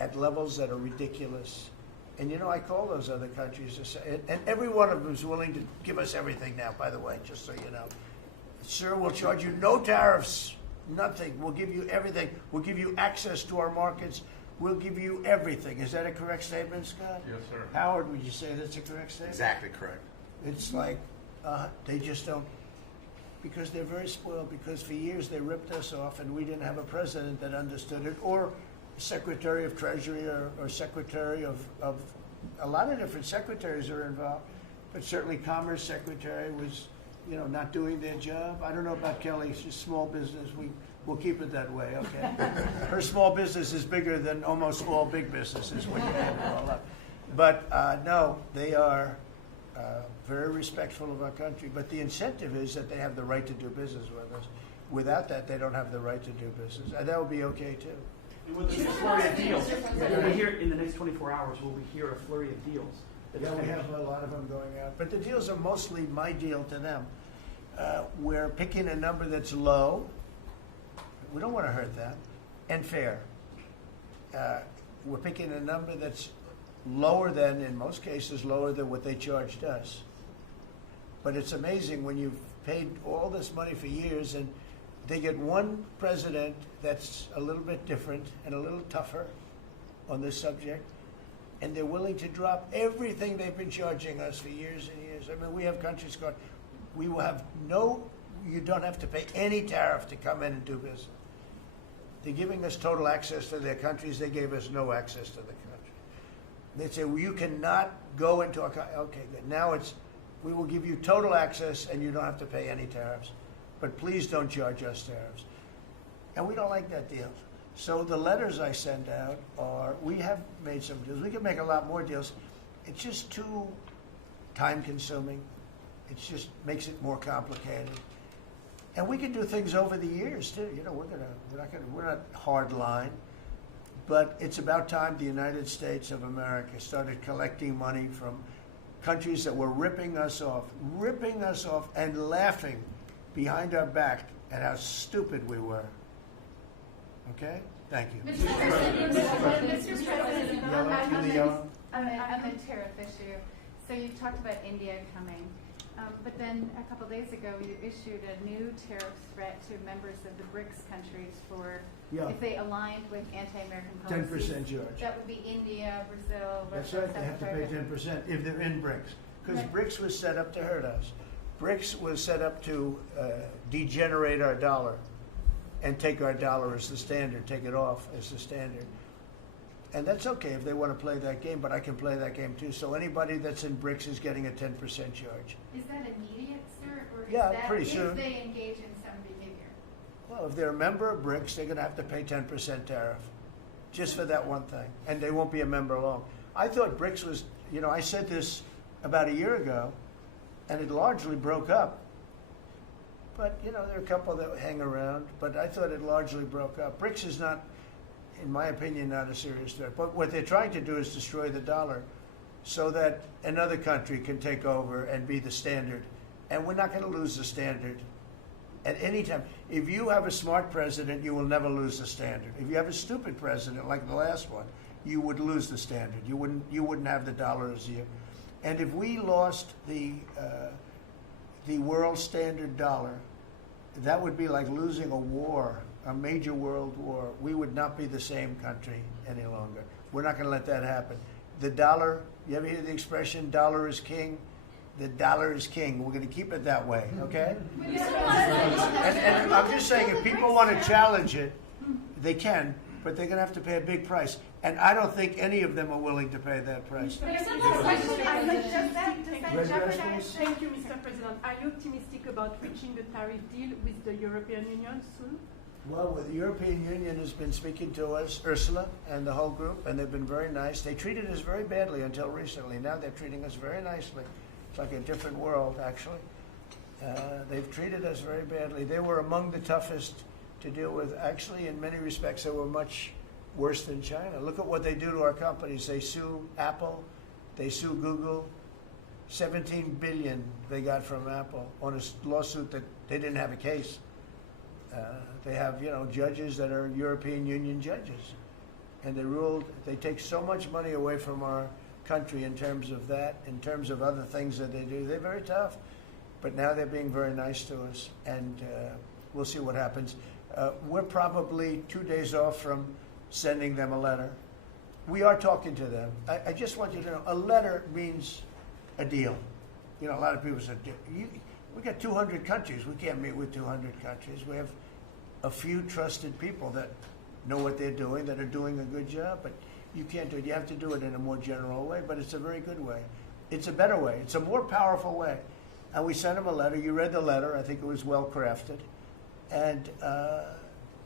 at levels that are ridiculous. And you know, I call those other countries to say, and every one of them is willing to give us everything now, by the way, just so you know. Sir, we'll charge you no tariffs, nothing. We'll give you everything. We'll give you access to our markets. We'll give you everything. Is that a correct statement, Scott? Yes, sir. Howard, would you say that's a correct statement? Exactly correct. It's like they just don't, because they're very spoiled, because for years they ripped us off and we didn't have a president that understood it, or Secretary of Treasury or Secretary of a lot of different secretaries are involved, but certainly Commerce Secretary was, you know, not doing their job. I don't know about Kelly, she's small business. We'll keep it that way, okay? Her small business is bigger than almost all big businesses when you add it all up. But no, they are very respectful of our country. But the incentive is that they have the right to do business with us. Without that, they don't have the right to do business. And that would be okay, too. And with the flurry of deals, will we hear in the next 24 hours, will we hear a flurry of deals? Yeah, we have a lot of them going out. But the deals are mostly my deal to them. We're picking a number that's low. We don't want to hurt them. And fair. We're picking a number that's lower than, in most cases, lower than what they charged us. But it's amazing when you've paid all this money for years and they get one president that's a little bit different and a little tougher on this subject, and they're willing to drop everything they've been charging us for years and years. I mean, we have countries going, we will have you don't have to pay any tariff to come in and do business. They're giving us total access to their countries. They gave us no access to the country. They'd say, well, you cannot go into our country. Okay, good. Now we will give you total access and you don't have to pay any tariffs. But please don't charge us tariffs. And we don't like that deal. So the letters I send out are, we have made some deals. We can make a lot more deals. It's just too time consuming. It just makes it more complicated. And we can do things over the years too. You know, we're not hard line, But it's about time the United States of America started collecting money from countries that were ripping us off and laughing behind our back at how stupid we were. Okay? Thank you. Mr. President, Yellow? On the tariff issue, so you talked about India coming, but then a couple days ago you issued a new tariff threat to members of the BRICS countries for Yeah. if they aligned with anti-American policies. 10% charge. That would be India, Brazil, That's Russia, right, they have to South pay Africa. 10% if they're in BRICS. Because Right. BRICS was set up to hurt us. BRICS was set up to degenerate our dollar and take our dollar as the standard, take it off as the standard. And that's okay if they want to play that game, but I can play that game too. So anybody that's in BRICS is getting a 10% charge. Is that immediate, sir, or is Yeah, that pretty if soon. they engage in some behavior? Well, if they're a member of BRICS, they're going to have to pay 10% tariff just for that one thing. And they won't be a member long. I thought BRICS was, I said this about a year ago, and it largely broke up. But, there are a couple that hang around, but I thought it largely broke up. BRICS is not, in my opinion, not a serious threat. But what they're trying to do is destroy the dollar so that another country can take over and be the standard. And we're not going to lose the standard at any time. If you have a smart president, you will never lose the standard. If you have a stupid president like the last one, you would lose the standard. You wouldn't have the dollar as you. And if we lost the world standard dollar, that would be like losing a war, a major world war. We would not be the same country any longer. We're not going to let that happen. The dollar, you ever hear the expression, dollar is king? The dollar is king. We're going to keep it that way, okay? And I'm just saying, if people want to challenge it, they can, but they're going to have to pay a big price. And I don't think any of them are willing to pay that price. Does that Red jeopardize? dress, Thank you, Mr. President. Are you optimistic about reaching the tariff deal with the European Union soon? Well, the European Union has been speaking to us, Ursula and the whole group, and they've been very nice. They treated us very badly until recently. Now they're treating us very nicely. It's like a different world, actually. They've treated us very badly. They were among the toughest to deal with. Actually, in many respects, they were much worse than China. Look at what they do to our companies. They sue Apple. They sue Google. $17 billion they got from Apple on a lawsuit that they didn't have a case. They have, judges that are European Union judges. And they take so much money away from our country in terms of that, in terms of other things that they do. They're very tough. But now they're being very nice to us, and we'll see what happens. We're probably 2 days off from sending them a letter. We are talking to them. I just want you to know, a letter means a deal. A lot of people said, we got 200 countries. We can't meet with 200 countries. We have a few trusted people that know what they're doing, that are doing a good job, but you can't do it. You have to do it in a more general way, but it's a very good way. It's a better way. It's a more powerful way. And we sent them a letter. You read the letter. I think it was well crafted. And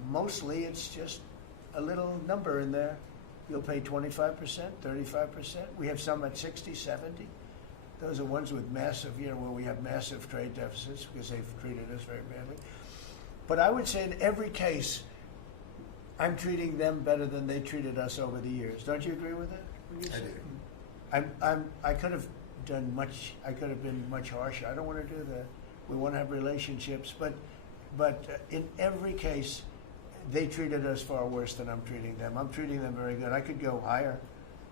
mostly it's just a little number in there. You'll pay 25%, 35%. We have some at 60, 70. Those are ones with massive, where we have massive trade deficits because they've treated us very badly. But I would say in every case, I'm treating them better than they treated us over the years. Don't you agree with that? I do. I could have done much. I could have been much harsher. I don't want to do that. We want to have relationships, but in every case, they treated us far worse than I'm treating them. I'm treating them very good. I could go higher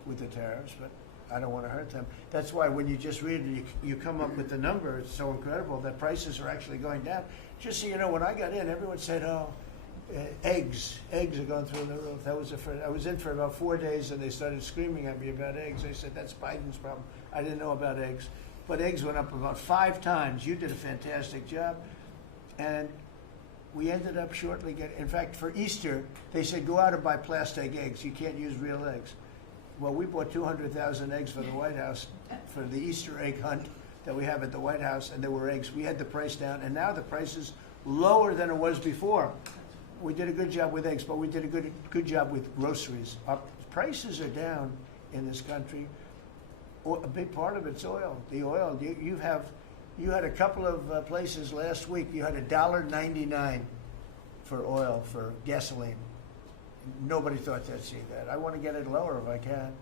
with the tariffs, but I don't want to hurt them. That's why when you just read it, you come up with the number. It's so incredible that prices are actually going down. Just so you know, when I got in, everyone said, eggs are going through the roof. I was in for about 4 days, and they started screaming at me about eggs. They said, that's Biden's problem. I didn't know about eggs. But eggs went up about 5 times. You did a fantastic job. And we ended up shortly getting, in fact, for Easter, they said, go out and buy plastic eggs. You can't use real eggs. Well, we bought 200,000 eggs for the White House for the Easter egg hunt that we have at the White House, and there were eggs. We had the price down, and now the price is lower than it was before. We did a good job with eggs, but we did a good job with groceries. Our prices are down in this country. A big part of it's oil. The oil, you had a couple of places last week. You had $1.99 for oil, for gasoline. nobody thought they'd see that. I want to get it lower if I can,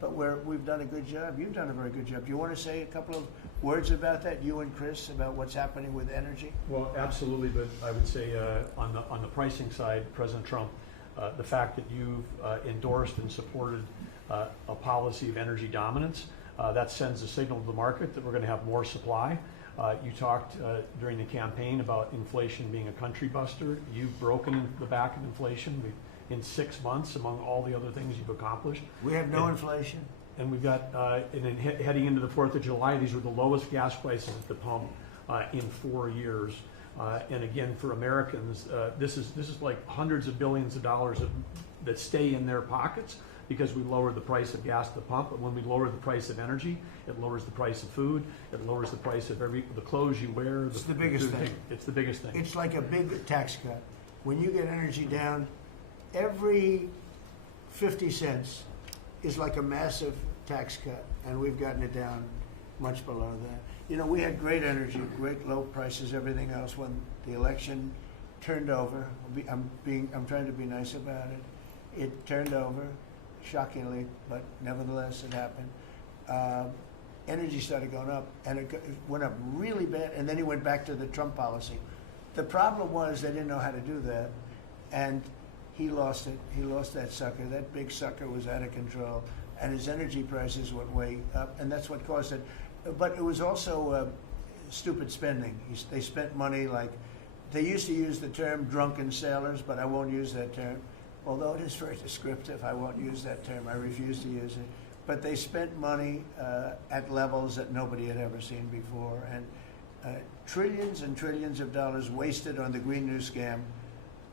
but we've done a good job. You've done a very good job. Do you want to say a couple of words about that, you and Chris, about what's happening with energy? Well, absolutely, but I would say on the pricing side, President Trump, the fact that you've endorsed and supported a policy of energy dominance, that sends a signal to the market that we're going to have more supply. You talked during the campaign about inflation being a country buster. You've broken the back of inflation in 6 months among all the other things you've accomplished. We have no inflation. And we've got, and then heading into the 4th of July, these were the lowest gas prices at the pump in 4 years. And again, for Americans, this is like hundreds of billions of dollars that stay in their pockets because we lowered the price of gas at the pump. But when we lower the price of energy, it lowers the price of food. It lowers the price of the clothes you wear. It's the biggest thing. It's the biggest thing. It's like a big tax cut. When you get energy down, every 50 cents is like a massive tax cut, and we've gotten it down much below that. You know, we had great energy, great low prices, everything else. When the election turned over, I'm trying to be nice about it. It turned over, shockingly, but nevertheless it happened. Energy started going up, and it went up really bad, and then he went back to the Trump policy. The problem was they didn't know how to do that, and he lost it. He lost that sucker. That big sucker was out of control, and his energy prices went way up, and that's what caused it. But it was also stupid spending. They spent money like, they used to use the term drunken sailors, but I won't use that term. Although it is very descriptive, I won't use that term. I refuse to use it. But they spent money at levels that nobody had ever seen before, and trillions and trillions of dollars wasted on the Green New Scam,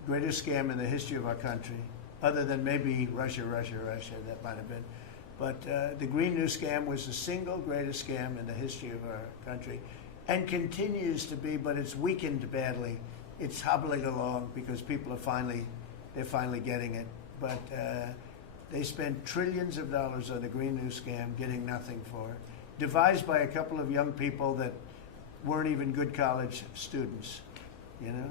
greatest scam in the history of our country, other than maybe Russia, that might have been. But the Green New Scam was the single greatest scam in the history of our country, and continues to be, but it's weakened badly. It's hobbling along because people are they're finally getting it. But they spent trillions of dollars on the Green New Scam, getting nothing for it. Devised by a couple of young people that weren't even good college students, you know?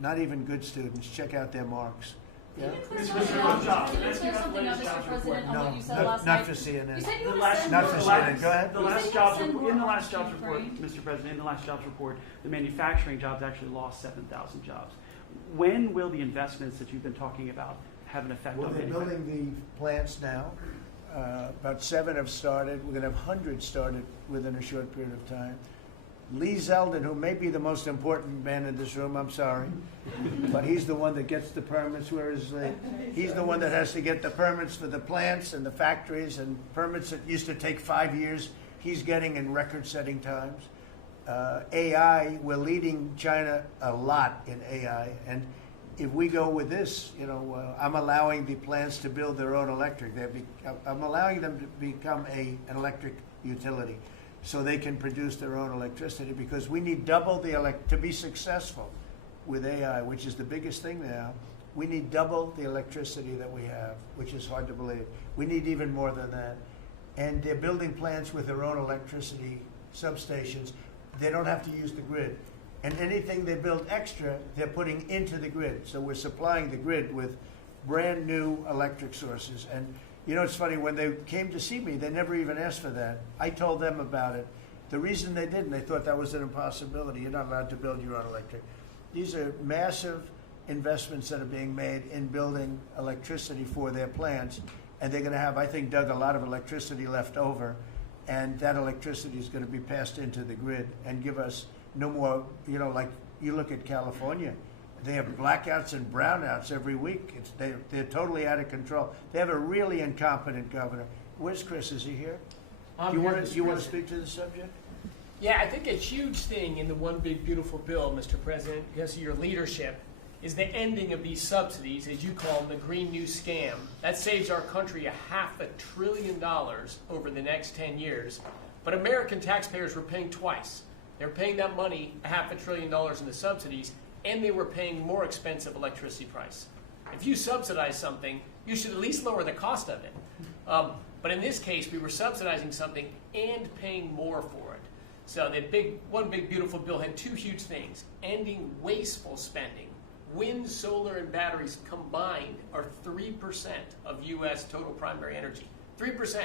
Not even good students. Check out their marks. Yeah? Can you clear something up, Mr. President, on what you said last night? Not for CNN. You said you The were last- send Not more for workers. CNN. Go ahead. The You last said jobs you'd send report, in the more last jobs workers, report, right? Mr. President, in the last jobs report, the manufacturing jobs actually lost 7,000 jobs. When will the investments that you've been talking about have an effect Well, on they're manufacturing? building the plants now. About 7 have started. We're going to have hundreds started within a short period of time. Lee Zeldin, who may be the most important man in this room, I'm sorry, but he's the one that gets the permits, whereas he's the one that has to get the permits for the plants and the factories, and permits that used to take 5 years, he's getting in record-setting times. AI, we're leading China a lot in AI, and if we go with this, you know, I'm allowing the plants to build their own electric. I'm allowing them to become an electric utility, so they can produce their own electricity, because we need double the to be successful with AI, which is the biggest thing now. We need double the electricity that we have, which is hard to believe. We need even more than that. And they're building plants with their own electricity substations. They don't have to use the grid. And anything they build extra, they're putting into the grid. So we're supplying the grid with brand new electric sources. And you know, it's funny, when they came to see me, they never even asked for that. I told them about it. The reason they didn't, they thought that was an impossibility. You're not allowed to build your own electric. These are massive investments that are being made in building electricity for their plants. And they're going to have, I think, Doug, a lot of electricity left over. And that electricity is going to be passed into the grid and give us no more, you know, like you look at California. They have blackouts and brownouts every week. They're totally out of control. They have a really incompetent governor. Where's Chris? Is he here? Do you want to speak to the subject? Yeah, I think a huge thing in the One Big Beautiful Bill, Mr. President, because of your leadership, is the ending of these subsidies, as you call them, the Green New Scam. That saves our country $500 billion over the next 10 years. But American taxpayers were paying twice. They're paying that money, $500 billion in the subsidies, and they were paying more expensive electricity price. If you subsidize something, you should at least lower the cost of it. But in this case, we were subsidizing something and paying more for it. So the One Big Beautiful Bill had two huge things: ending wasteful spending, Wind, solar, and batteries combined are 3% of U.S. total primary energy. 3%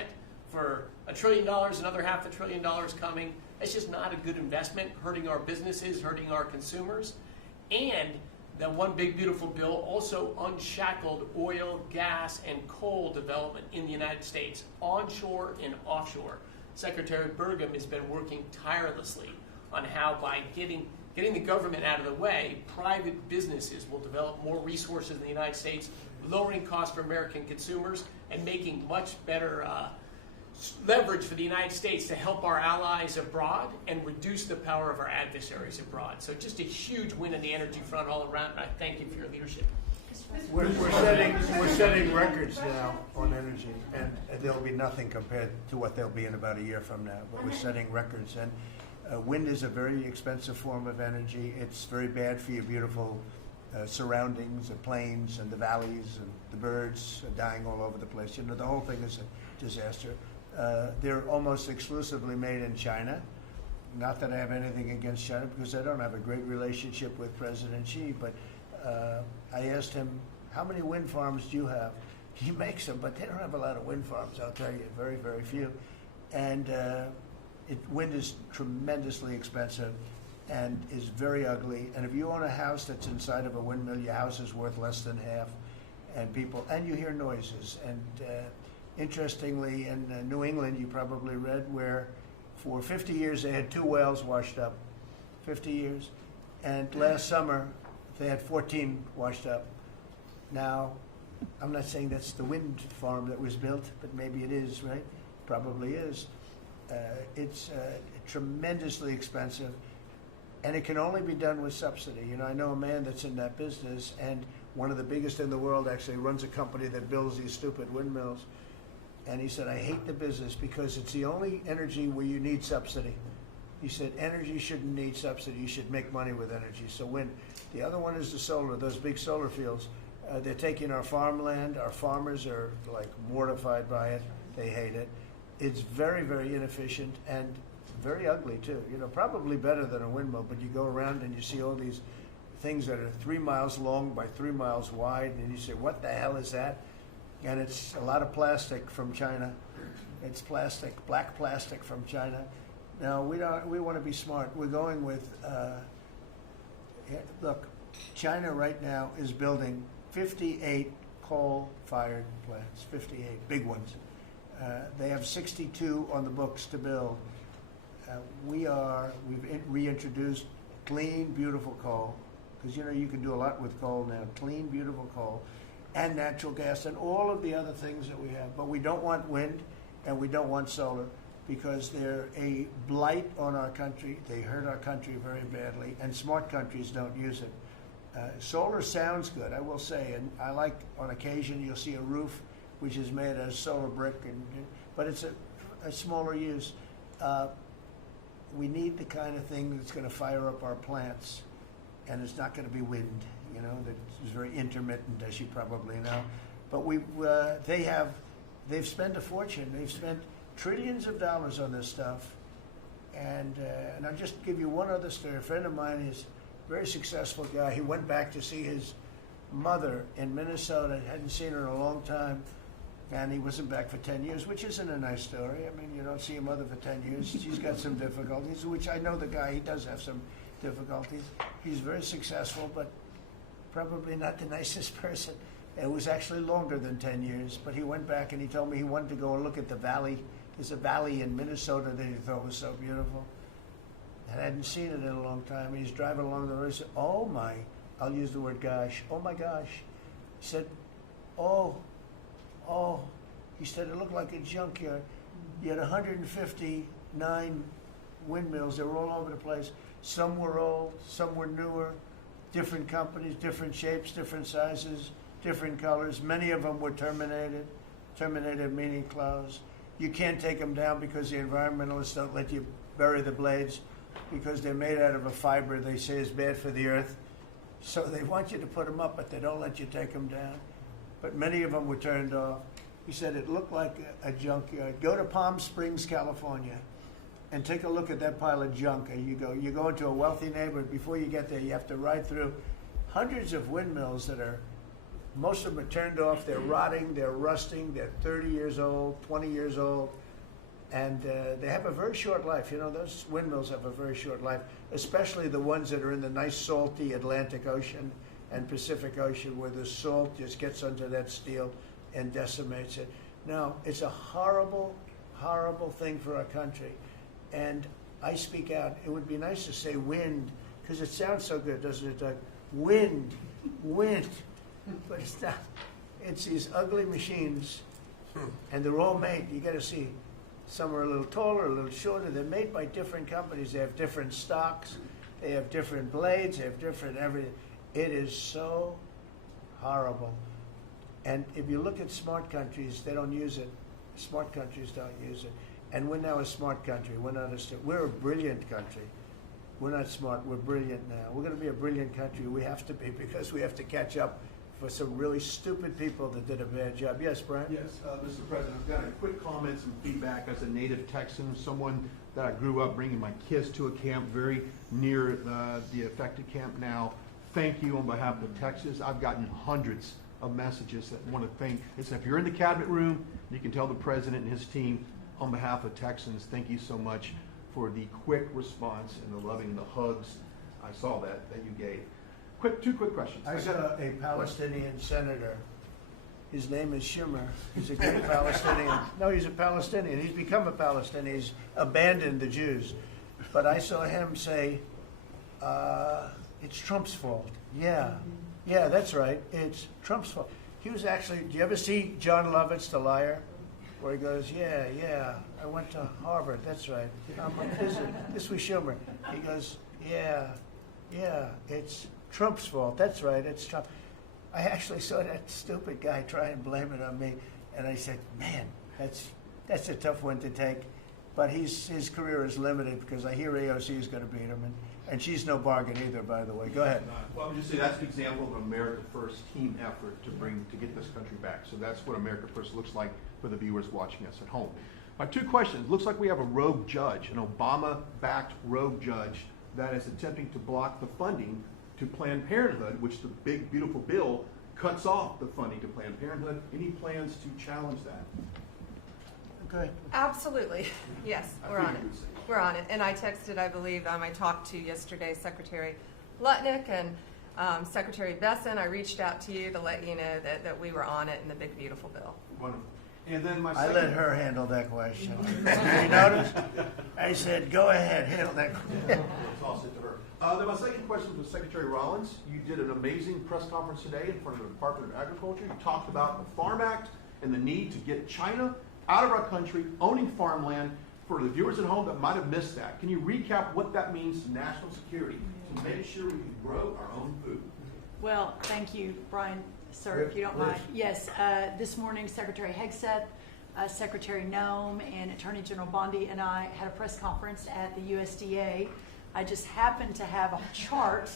for $1 trillion, another $500 billion coming. It's just not a good investment, hurting our businesses, hurting our consumers. And that one big beautiful bill also unshackled oil, gas, and coal development in the United States, onshore and offshore. Secretary Burgum has been working tirelessly on how, by getting the government out of the way, private businesses will develop more resources in the United States, lowering costs for American consumers and making much better leverage for the United States to help our allies abroad and reduce the power of our adversaries abroad. So just a huge win on the energy front all around, and I thank you for your leadership. We're setting records now on energy, and there'll be nothing compared to what they'll be in about a year from now, but we're setting records. And wind is a very expensive form of energy. It's very bad for your beautiful surroundings, the plains and the valleys, and the birds are dying all over the place. You know, the whole thing is a disaster. They're almost exclusively made in China. Not that I have anything against China, because I don't have a great relationship with President Xi, but I asked him, how many wind farms do you have? He makes them, but they don't have a lot of wind farms, I'll tell you, very, very few. And wind is tremendously expensive and is very ugly. And if you own a house that's inside of a windmill, your house is worth less than half. And you hear noises. And interestingly, in New England, you probably read, where for 50 years they had 2 wells washed up. 50 years. And last summer, they had 14 washed up. Now, I'm not saying that's the wind farm that was built, but maybe it is, right? Probably is. It's tremendously expensive, and it can only be done with subsidy. You know, I know a man that's in that business, and one of the biggest in the world actually runs a company that builds these stupid windmills. And he said, I hate the business because it's the only energy where you need subsidy. He said, energy shouldn't need subsidy. You should make money with energy. So wind. The other one is the solar, those big solar fields. They're taking our farmland. Our farmers are like mortified by it. They hate it. It's very, very inefficient and very ugly too. You know, probably better than a windmill, but you go around and you see all these things that are 3 miles long by 3 miles wide, and you say, what the hell is that? And it's a lot of plastic from China. It's plastic, black plastic from China. Now, we want to be smart. We're going with, look, China right now is building 58 coal-fired plants, 58 big ones. They have 62 on the books to build. We've reintroduced clean, beautiful coal, because you know you can do a lot with coal now. Clean, beautiful coal, and natural gas, and all of the other things that we have. But we don't want wind, and we don't want solar, because they're a blight on our country. They hurt our country very badly, and smart countries don't use it. Solar sounds good, I will say, and I like, on occasion, you'll see a roof which is made out of solar brick, but it's a smaller use. We need the kind of thing that's going to fire up our plants, and it's not going to be wind, you know, that is very intermittent, as you probably know. But they've spent a fortune. They've spent trillions of dollars on this stuff. And I'll just give you one other story. A friend of mine is a very successful guy. He went back to see his mother in Minnesota, hadn't seen her in a long time, and he wasn't back for 10 years, which isn't a nice story. I mean, you don't see your mother for 10 years. She's got some difficulties, which I know the guy, he does have some difficulties. He's very successful, but probably not the nicest person. It was actually longer than 10 years, but he went back and he told me he wanted to go and look at the valley. There's a valley in Minnesota that he thought was so beautiful. And I hadn't seen it in a long time. And he's driving along the road. He said, oh my, I'll use the word gosh, oh my gosh. He said, oh, he said, it looked like a junkyard. You had 159 windmills. They were all over the place. Some were old, some were newer, different companies, different shapes, different sizes, different colors. Many of them were terminated meaning closed. You can't take them down because the environmentalists don't let you bury the blades because they're made out of a fiber they say is bad for the earth. So they want you to put them up, but they don't let you take them down. But many of them were turned off. He said it looked like a junkyard. Go to Palm Springs, California, and take a look at that pile of junk. You go into a wealthy neighborhood. Before you get there, you have to ride through hundreds of windmills that are, most of them are turned off, they're rotting, they're rusting, they're 30 years old, 20 years old, and they have a very short life. You know, those windmills have a very short life, especially the ones that are in the nice salty Atlantic Ocean and Pacific Ocean, where the salt just gets under that steel and decimates it. Now, it's a horrible, horrible thing for our country. And I speak out. It would be nice to say wind, because it sounds so good, doesn't it, Doug? Wind, wind. But it's not. It's these ugly machines, and they're all made. You got to see. Some are a little taller, a little shorter. They're made by different companies. They have different stocks. They have different blades. They have different everything. It is so horrible. And if you look at smart countries, they don't use it. Smart countries don't use it. And we're now a smart country. We're a brilliant country. We're not smart. We're brilliant now. We're going to be a brilliant country. We have to be, because we have to catch up for some really stupid people that did a bad job. Yes, Brian? Yes, Mr. President, I've got a quick comment, some feedback as a native Texan, someone that I grew up bringing my kids to a camp very near the affected camp now. Thank you on behalf of Texas. I've gotten hundreds of messages that want to thank. If you're in the cabinet room, you can tell the president and his team, on behalf of Texans, thank you so much for the quick response and the loving, the hugs. I saw that you gave. Two quick questions. I saw a Palestinian senator. His name is Schumer. He's a great Palestinian. No, he's a Palestinian. He's become a Palestinian. He's abandoned the Jews. But I saw him say, it's Trump's fault. Yeah, that's right. It's Trump's fault. He was actually, do you ever see John Lovett's The Liar? Where he goes, yeah, I went to Harvard. That's right. This was Schumer. He goes, yeah, it's Trump's fault. That's right, it's Trump. I actually saw that stupid guy try and blame it on me, and I said, man, that's a tough one to take. But his career is limited, because I hear AOC is going to beat him, and she's no bargain either, by the way. Go ahead. Well, I'm just saying that's an example of an America First team effort to get this country back. So that's what America First looks like for the viewers watching us at home. My two questions. Looks like we have a rogue judge, an Obama-backed rogue judge that is attempting to block the funding to Planned Parenthood, which the big, beautiful bill cuts off the funding to Planned Parenthood. Any plans to challenge that? Okay. Absolutely. Yes, we're on it. We're on it. And I texted, I believe, I talked to yesterday Secretary Lutnick and Secretary Besson. I reached out to you to let you know that we were on it in the big, beautiful bill. Wonderful. And then I let her handle that question. Did you notice? I said, go ahead, handle that question. Toss it to her. Then my second question was Secretary Rollins. You did an amazing press conference today in front of the Department of Agriculture. You talked about the Farm Act and the need to get China out of our country, owning farmland. For the viewers at home that might have missed that, can you recap what that means to national security, to make sure we can grow our own food? Well, thank you, Brian, sir, if you don't mind. Yes, this morning Secretary Hegseth, Secretary Noem, and Attorney General Bondi and I had a press conference at the USDA. I just happened to have a chart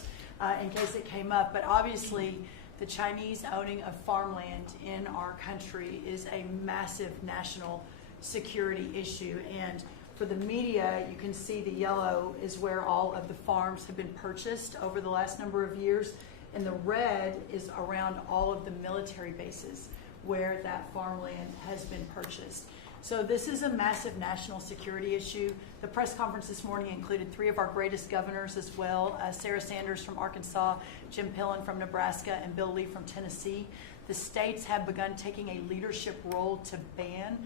in case it came up, but obviously the Chinese owning of farmland in our country is a massive national security issue. And for the media, you can see the yellow is where all of the farms have been purchased over the last number of years, and the red is around all of the military bases where that farmland has been purchased. So this is a massive national security issue. The press conference this morning included 3 of our greatest governors as well, Sarah Sanders from Arkansas, Jim Pillen from Nebraska, and Bill Lee from Tennessee. The states have begun taking a leadership role to ban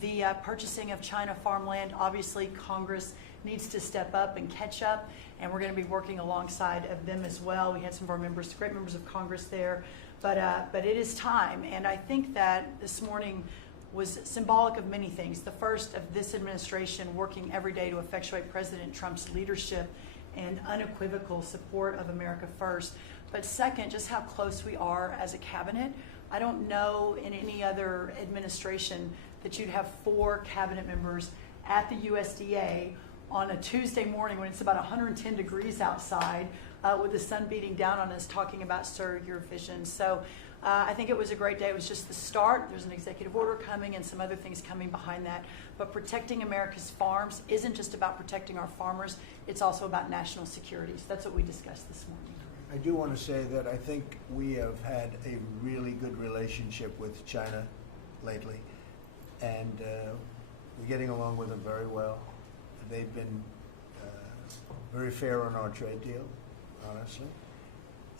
the purchasing of China farmland. Obviously, Congress needs to step up and catch up, and we're going to be working alongside of them as well. We had some of our members, great members of Congress there, but it is time, and I think that this morning was symbolic of many things. The first of this administration working every day to effectuate President Trump's leadership and unequivocal support of America First. But second, just how close we are as a cabinet. I don't know in any other administration that you'd have 4 cabinet members at the USDA on a Tuesday morning when it's about 110 degrees outside with the sun beating down on us talking about Sir Your Vision. So I think it was a great day. It was just the start. There's an executive order coming and some other things coming behind that. But protecting America's farms isn't just about protecting our farmers. It's also about national security. So that's what we discussed this morning. I do want to say that I think we have had a really good relationship with China lately, and we're getting along with them very well. They've been very fair on our trade deal, honestly,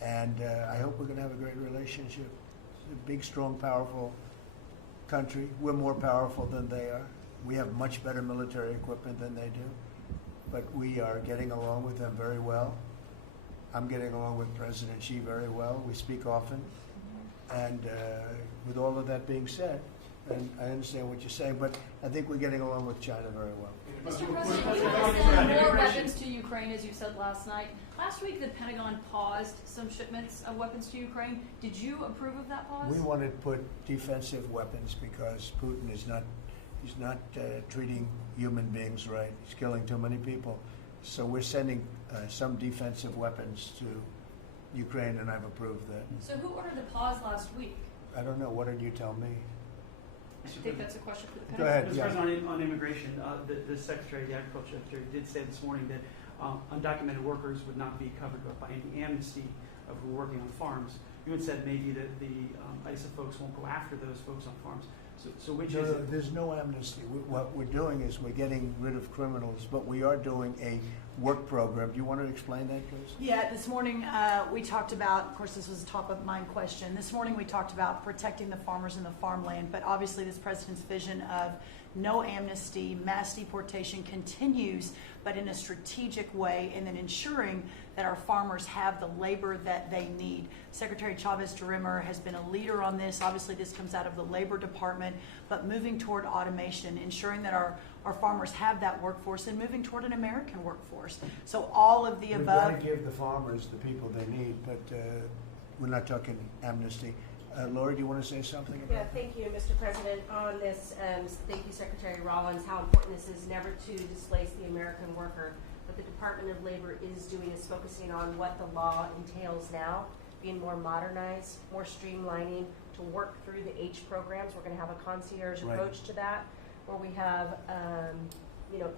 and I hope we're going to have a great relationship. It's a big, strong, powerful country. We're more powerful than they are. We have much better military equipment than they do, but we are getting along with them very well. I'm getting along with President Xi very well. We speak often. And with all of that being said, and I understand what you're saying, but I think we're getting along with China very well. Mr. President, we want to send more weapons to Ukraine, as you said last night. Last week, the Pentagon paused some shipments of weapons to Ukraine. Did you approve of that pause? We want to put defensive weapons because Putin is not, he's not treating human beings right. He's killing too many people. So we're sending some defensive weapons to Ukraine, and I've approved that. So who ordered the pause last week? I don't know. What did you tell me? I think that's a question for the Go Pentagon. ahead. Mr. Yeah. President, on immigration, the Secretary, the Agriculture Secretary, did say this morning that undocumented workers would not be covered by any amnesty of who are working on farms. You had said maybe that the ISA folks won't go after those folks on farms. So which is it? There's no amnesty. What we're doing is we're getting rid of criminals, but we are doing a work program. Do you want to explain that, please? Yeah, this morning we talked about, of course, this was a top of mind question. This morning we talked about protecting the farmers and the farmland, but obviously this president's vision of no amnesty, mass deportation continues, but in a strategic way, and then ensuring that our farmers have the labor that they need. Secretary Chavez-Durimer has been a leader on this. Obviously, this comes out of the Labor Department, but moving toward automation, ensuring that our farmers have that workforce, and moving toward an American workforce. So all of the We've above. got to give the farmers the people they need, but we're not talking amnesty. Laura, do you want to say something about Yeah, that? thank you, Mr. President. On this, thank you, Secretary Rollins, how important this is never to displace the American worker. What the Department of Labor is doing is focusing on what the law entails now, being more modernized, more streamlining, to work through the H programs. We're going to have a concierge Right. approach to that, where we have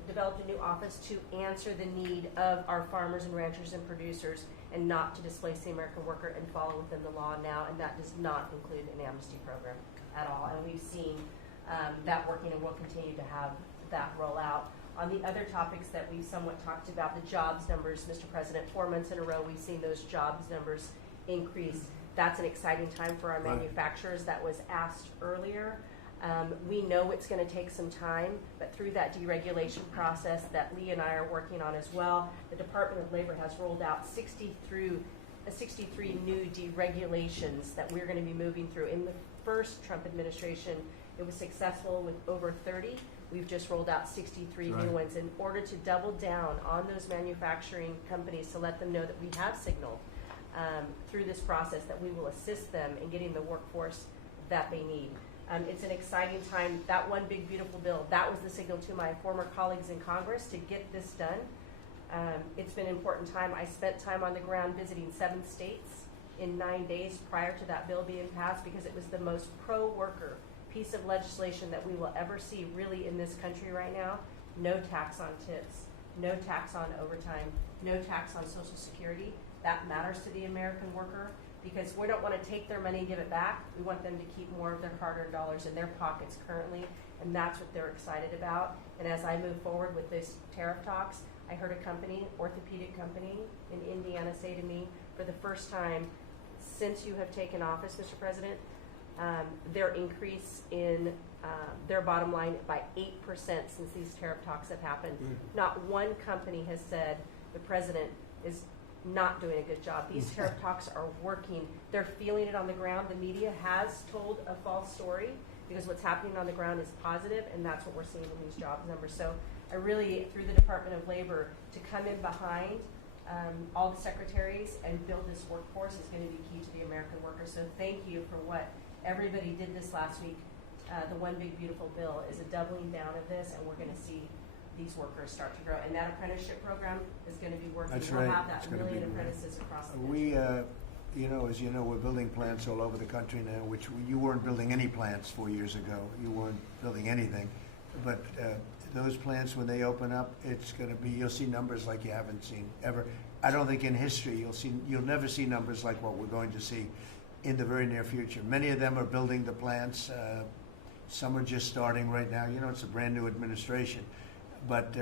developed a new office to answer the need of our farmers and ranchers and producers, and not to displace the American worker and follow within the law now, and that does not include an amnesty program at all. And we've seen that working, and we'll continue to have that roll out. On the other topics that we've somewhat talked about, the jobs numbers, Mr. President, 4 months in a row we've seen those jobs numbers increase. That's an exciting time for our Right. manufacturers. That was asked earlier. We know it's going to take some time, but through that deregulation process that Lee and I are working on as well, the Department of Labor has rolled out 63 new deregulations that we're going to be moving through. In the first Trump administration, it was successful with over 30. We've just rolled out 63 Right. new ones in order to double down on those manufacturing companies, to let them know that we have signaled through this process that we will assist them in getting the workforce that they need. It's an exciting time. That one big beautiful bill, that was the signal to my former colleagues in Congress to get this done. It's been an important time. I spent time on the ground visiting 7 states in 9 days prior to that bill being passed, because it was the most pro-worker piece of legislation that we will ever see really in this country right now. No tax on tips, no tax on overtime, no tax on Social Security. That matters to the American worker, because we don't want to take their money and give it back. We want them to keep more of their hard-earned dollars in their pockets currently, and that's what they're excited about. And as I move forward with this tariff talks, I heard a company, orthopedic company in Indiana, say to me, for the first time since you have taken office, Mr. President, their increase in their bottom line by 8% since these tariff talks have happened. Not one company has said the president is not doing a good job. These tariff talks are working. They're feeling it on the ground. The media has told a false story, because what's happening on the ground is positive, and that's what we're seeing in these jobs numbers. So I really, through the Department of Labor, to come in behind all the secretaries and build this workforce is going to be key to the American worker. So thank you for what everybody did this last week. The One Big Beautiful Bill is a doubling down of this, and we're going to see these workers start to grow. And that apprenticeship program is going to be working. That's we'll right. have that It's gonna 1 million be great. apprentices across the country. We, as you know, we're building plants all over the country now, which you weren't building any plants 4 years ago. You weren't building anything. but those plants, when they open up, it's going to be, you'll see numbers like you haven't seen ever. I don't think in history you'll never see numbers like what we're going to see in the very near future. Many of them are building the plants. Some are just starting right now. You know, it's a brand new administration. But,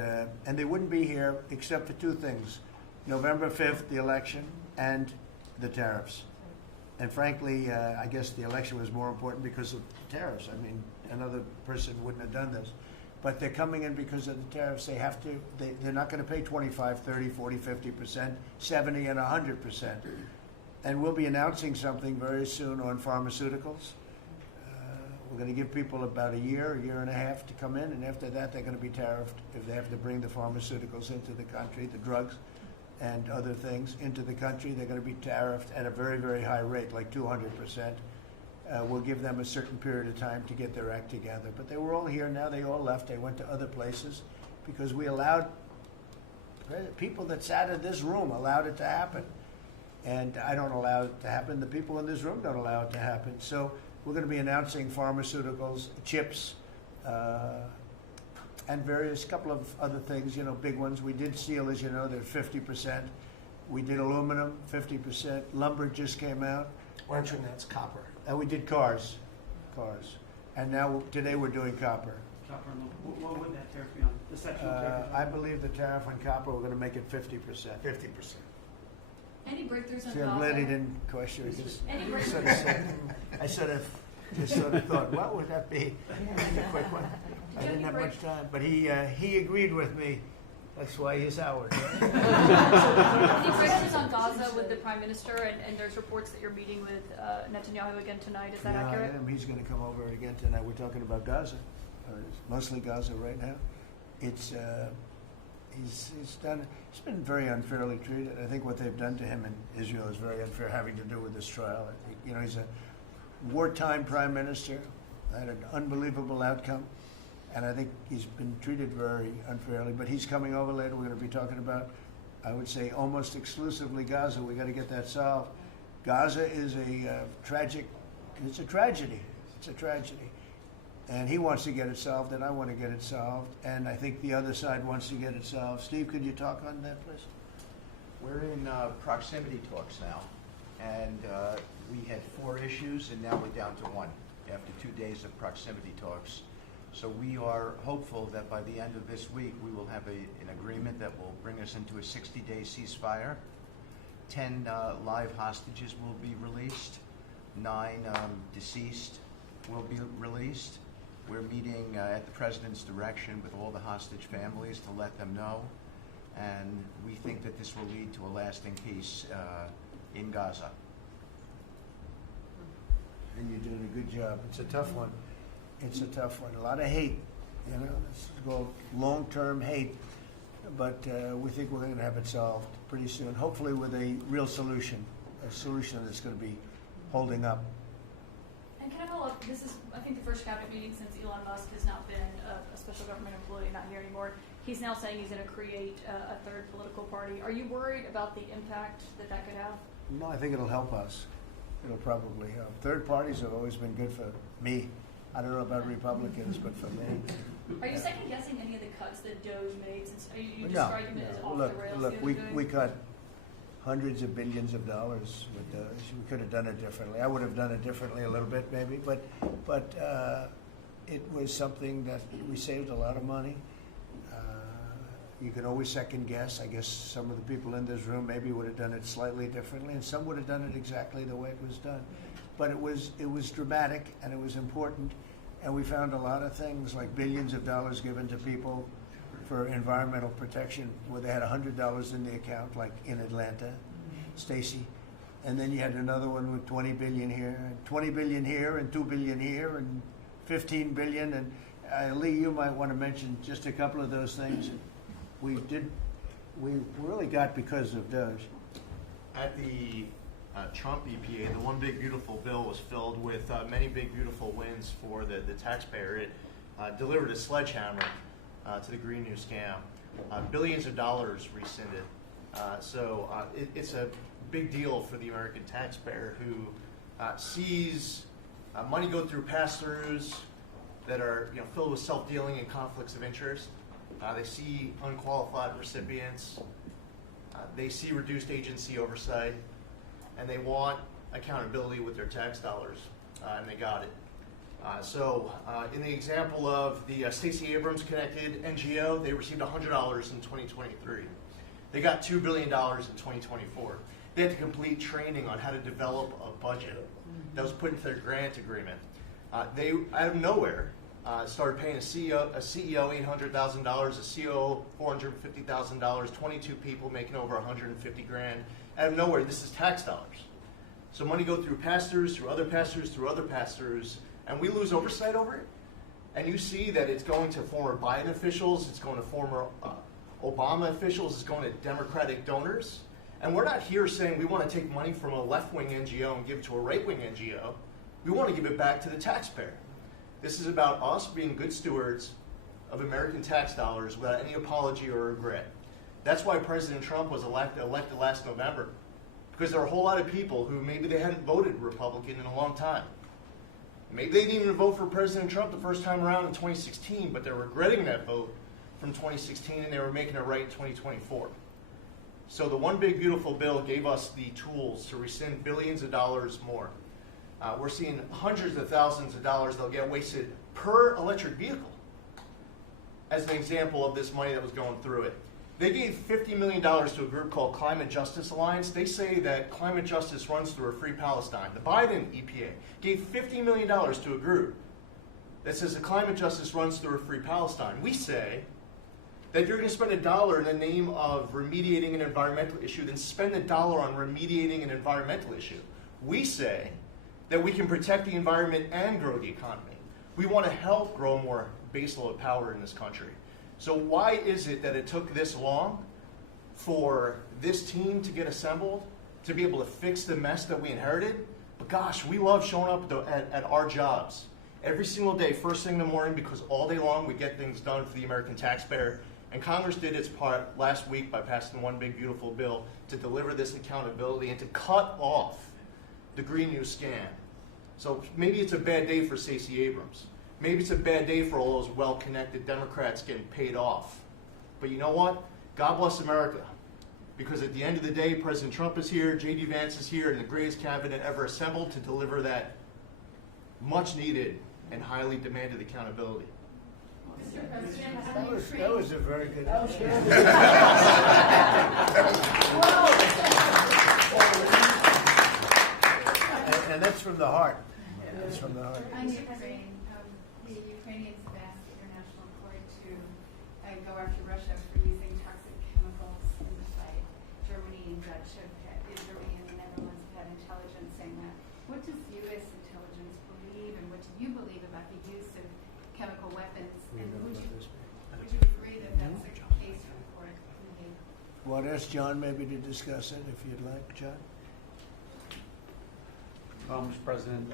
and they wouldn't be here except for two things: November 5th, the election, and the tariffs. And frankly, I guess the election was more important because of the tariffs. I mean, another person wouldn't have done this. But they're coming in because of the tariffs. They have to, they're not going to pay 25, 30, 40, 50%, 70, and 100%. And we'll be announcing something very soon on pharmaceuticals. We're going to give people about a year and a half to come in, and after that they're going to be tariffed if they have to bring the pharmaceuticals into the country, the drugs and other things into the country. They're going to be tariffed at a very, very high rate, like 200%. We'll give them a certain period of time to get their act together. But they were all here. Now they all left. They went to other places because we allowed, people that sat in this room allowed it to happen. And I don't allow it to happen. The people in this room don't allow it to happen. So we're going to be announcing pharmaceuticals, chips, and various couple of other things, you know, big ones. We did steel, as you know, they're 50%. We did aluminum, 50%. Lumber just came out. Why don't you announce copper? And we did cars. And now, today we're doing copper. Copper, what would that tariff be on? The sectional tariff? I believe the tariff on copper, we're going to make it 50%. 50%. Any breakthroughs on See, I'm Gaza? glad he didn't question it. Any Just sort of said, I just sort of thought, what would that be? Just a quick one. I didn't have much time, but he agreed with me. That's why he's Howard. Right? Any breakthroughs on Gaza with the Prime Minister, and there's reports that you're meeting with Netanyahu again tonight. Is that Yeah, accurate? I am. He's going to come over again tonight. We're talking about Gaza. It's mostly Gaza right now. It's he's been very unfairly treated. I think what they've done to him in Israel is very unfair, having to do with this trial. You know, he's a wartime prime minister, had an unbelievable outcome, and I think he's been treated very unfairly. But he's coming over later. We're going to be talking about, I would say, almost exclusively Gaza. We got to get that solved. Gaza is a tragic. It's a tragedy. It's a tragedy. And he wants to get it solved, and I want to get it solved, and I think the other side wants to get it solved. Steve, could you talk on that, please? We're in proximity talks now, and we had 4 issues, and now we're down to 1 after 2 days of proximity talks. So we are hopeful that by the end of this week, we will have an agreement that will bring us into a 60-day ceasefire. 10 live hostages will be released. 9 deceased will be released. We're meeting at the President's direction with all the hostage families to let them know. And we think that this will lead to a lasting peace in Gaza. And you're doing a good job. It's a tough one. It's a tough one. A lot of hate, you know. It's called long-term hate. But we think we're going to have it solved pretty soon, hopefully with a real solution, a solution that's going to be holding up. And can I follow up? This is, I think, the first cabinet meeting since Elon Musk has not been a special government employee, not here anymore. He's now saying he's going to create a third political party. Are you worried about the impact that that could have? No, I think it'll help us. It'll probably help. Third parties have always been good for me. I don't know about Republicans, but for me. Are you second guessing any of the cuts that Doge made? Since you No, described them as off look, the rails? look. the other day? We cut hundreds of billions of dollars with Doge. We could have done it differently. I would have done it differently a little bit, maybe, but it was something that we saved a lot of money. You can always second guess. I guess some of the people in this room maybe would have done it slightly differently, and some would have done it exactly the way it was done. But it was dramatic, and it was important, and we found a lot of things like billions of dollars given to people for environmental protection, where they had $100 in the account, like in Atlanta, Stacy, and then you had another one with 20 billion here, and 20 billion here, and 2 billion here, and 15 billion, and Lee, you might want to mention just a couple of those things. We really got because of Doge. At the Trump EPA, the one big beautiful bill was filled with many big beautiful wins for the taxpayer. It delivered a sledgehammer to the Green New scam. Billions of dollars rescinded. So it's a big deal for the American taxpayer who sees money go through pass-throughs, that are filled with self-dealing and conflicts of interest. They see unqualified recipients. They see reduced agency oversight, and they want accountability with their tax dollars, and they got it. In the example of the Stacey Abrams connected NGO, they received $100 in 2023. They got $2 billion in 2024. They had to complete training on how to develop a budget that was put into their grant agreement. They, out of nowhere, started paying a CEO $800,000, a COO $450,000, 22 people making over 150 grand. Out of nowhere, this is tax dollars. So money go through pastors, through other pastors, through other pastors, and we lose oversight over it. And you see that it's going to former Biden officials, it's going to former Obama officials, it's going to Democratic donors. And we're not here saying we want to take money from a left-wing NGO and give it to a right-wing NGO. We want to give it back to the taxpayer. This is about us being good stewards of American tax dollars without any apology or regret. That's why President Trump was elected last November. Because there are a whole lot of people who maybe they hadn't voted Republican in a long time. Maybe they didn't even vote for President Trump the first time around in 2016, but they're regretting that vote from 2016 and they were making it right in 2024. So the One Big Beautiful Bill gave us the tools to rescind billions of dollars more. We're seeing hundreds of thousands of dollars that'll get wasted per electric vehicle as an example of this money that was going through it. They gave $50 million to a group called Climate Justice Alliance. They say that climate justice runs through a free Palestine. The Biden EPA gave $50 million to a group that says the climate justice runs through a free Palestine. We say that you're going to spend $1 in the name of remediating an environmental issue, then spend $1 on remediating an environmental issue. We say that we can protect the environment and grow the economy. We want to help grow more baseload power in this country. So why is it that it took this long for this team to get assembled, to be able to fix the mess that we inherited? But gosh, we love showing up at our jobs every single day, first thing in the morning, because all day long we get things done for the American taxpayer. And Congress did its part last week by passing One Big Beautiful Bill to deliver this accountability and to cut off the Green New scam. So maybe it's a bad day for Stacey Abrams. Maybe it's a bad day for all those well-connected Democrats getting paid off. But you know what? God bless America. Because at the end of the day, President Trump is here, J.D. Vance is here, and the greatest cabinet ever assembled to deliver that much-needed and highly demanded accountability. Mr. President, That was a very good answer. And that's from the heart. That's from the heart. On Ukraine, the Ukrainians have asked the International Court to go after Russia for using toxic chemicals in the fight. Germany and Germany and the Netherlands have had intelligence saying that. What does U.S. intelligence believe, and what do you believe about the use of chemical weapons? And would you agree that that's a case for the court? Want to ask John maybe to discuss it if you'd like, John? Well, Mr. President,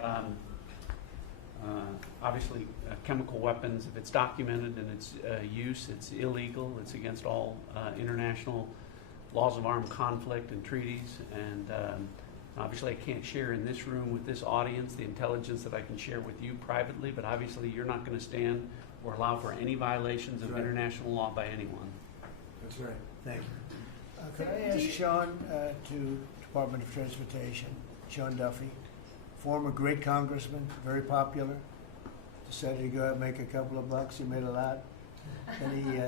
obviously chemical weapons, if it's documented and its use, it's illegal. It's against all international laws of armed conflict and treaties. And obviously I can't share in this room with this audience the intelligence that I can share with you privately, but obviously you're not going to stand or allow for any violations of international law by anyone. That's right. Thank you. Could I ask Sean to Department of Transportation, Sean Duffy, former great congressman, very popular, decided to go out and make a couple of bucks. He made a lot. And he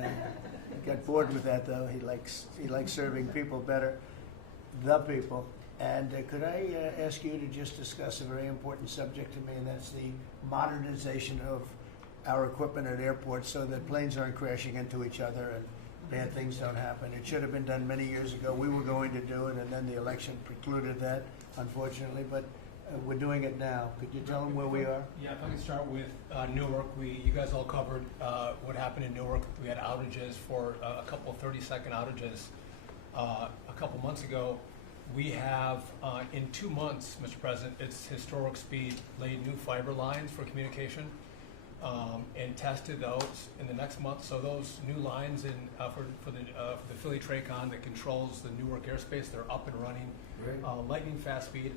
got bored with that, though. He likes serving people better, the people. And could I ask you to just discuss a very important subject to me, and that's the modernization of our equipment at airports so that planes aren't crashing into each other and bad things don't happen. It should have been done many years ago. We were going to do it, and then the election precluded that, unfortunately. But we're doing it now. Could you tell them where we are? Yeah, if I can start with Newark. You guys all covered what happened in Newark. We had outages for a couple of 30-second outages a couple months ago. We have, in 2 months, Mr. President, it's historic speed, laid new fiber lines for communication. and tested those in the next month. So those new lines for the Philly Tracon that controls the Newark airspace, they're up and running, lightning fast speed.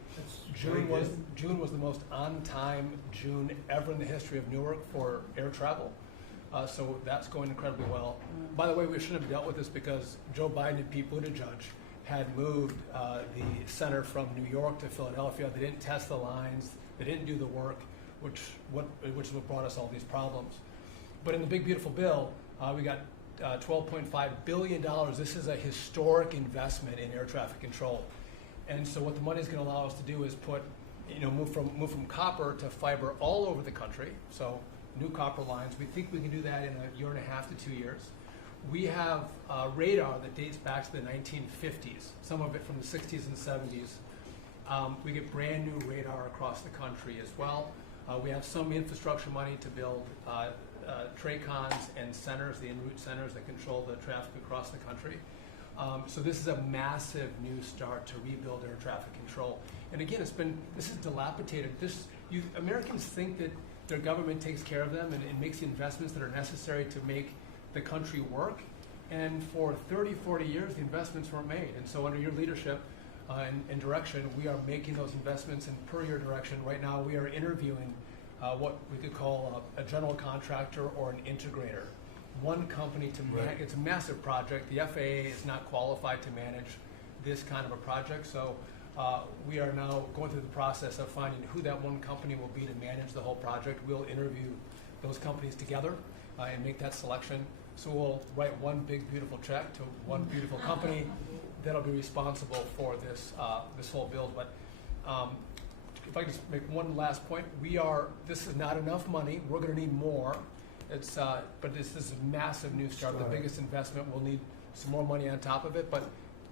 June was the most on-time June ever in the history of Newark for air travel. So that's going incredibly well. By the way, we shouldn't have dealt with this because Joe Biden and Pete Buttigieg had moved the center from New York to Philadelphia. They didn't test the lines. They didn't do the work, which is what brought us all these problems. But in the big beautiful bill, we got $12.5 billion. This is a historic investment in air traffic control. And so what the money is going to allow us to do is move from copper to fiber all over the country. So new copper lines. We think we can do that in a year and a half to 2 years. We have radar that dates back to the 1950s, some of it from the 60s and 70s. We get brand new radar across the country as well. We have some infrastructure money to build TRACONs and centers, the en route centers that control the traffic across the country. So this is a massive new start to rebuild air traffic control. And again, this is dilapidated. Americans think that their government takes care of them and makes the investments that are necessary to make the country work. And for 30, 40 years, the investments weren't made. And so under your leadership and direction, we are making those investments. And per your direction, right now we are interviewing what we could call a general contractor or an integrator. One company to manage. It's a massive project. The FAA is not qualified to manage this kind of a project. So we are now going through the process of finding who that one company will be to manage the whole project. We'll interview those companies together and make that selection. So we'll write one big, beautiful check to one beautiful company that'll be responsible for this whole build. But if I can just make one last point, this is not enough money. We're going to need more. But this is a massive new start, the biggest investment. We'll need some more money on top of it, but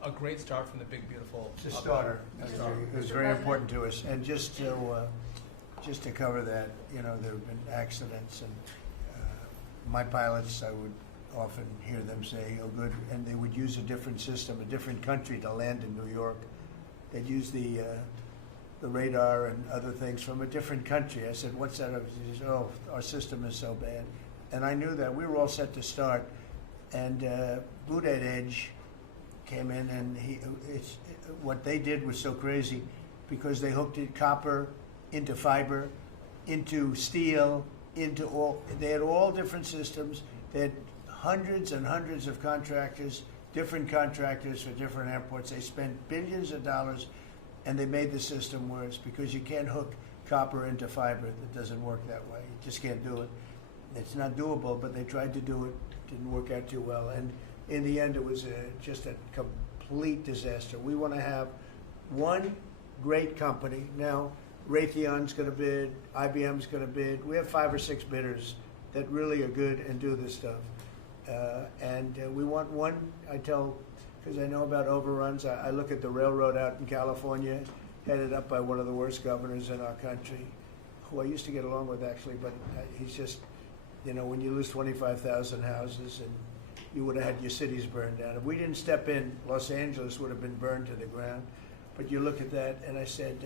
a great start from the big, beautiful. It's a starter. It was very important to us. And just to cover that, there have been accidents, and my pilots, I would often hear them say, "Oh, good," and they would use a different system, a different country to land in New York. They'd use the radar and other things from a different country. I said, "What's that?" He said, "Oh, our system is so bad." And I knew that. We were all set to start. And Boot Edge came in, and what they did was so crazy because they hooked it copper into fiber, into steel, they had all different systems. They had hundreds and hundreds of contractors, different contractors for different airports. They spent billions of dollars, and they made the system worse because you can't hook copper into fiber. It doesn't work that way. You just can't do it. It's not doable, but they tried to do it. Didn't work out too well. And in the end, it was just a complete disaster. We want to have one great company. Now, Raytheon's going to bid, IBM's going to bid. We have 5 or 6 bidders that really are good and do this stuff. And we want one, because I know about overruns. I look at the railroad out in California, headed up by one of the worst governors in our country, who I used to get along with actually, but he's just, when you lose 25,000 houses and you would have had your cities burned down. If we didn't step in, Los Angeles would have been burned to the ground. But you look at that, and I said,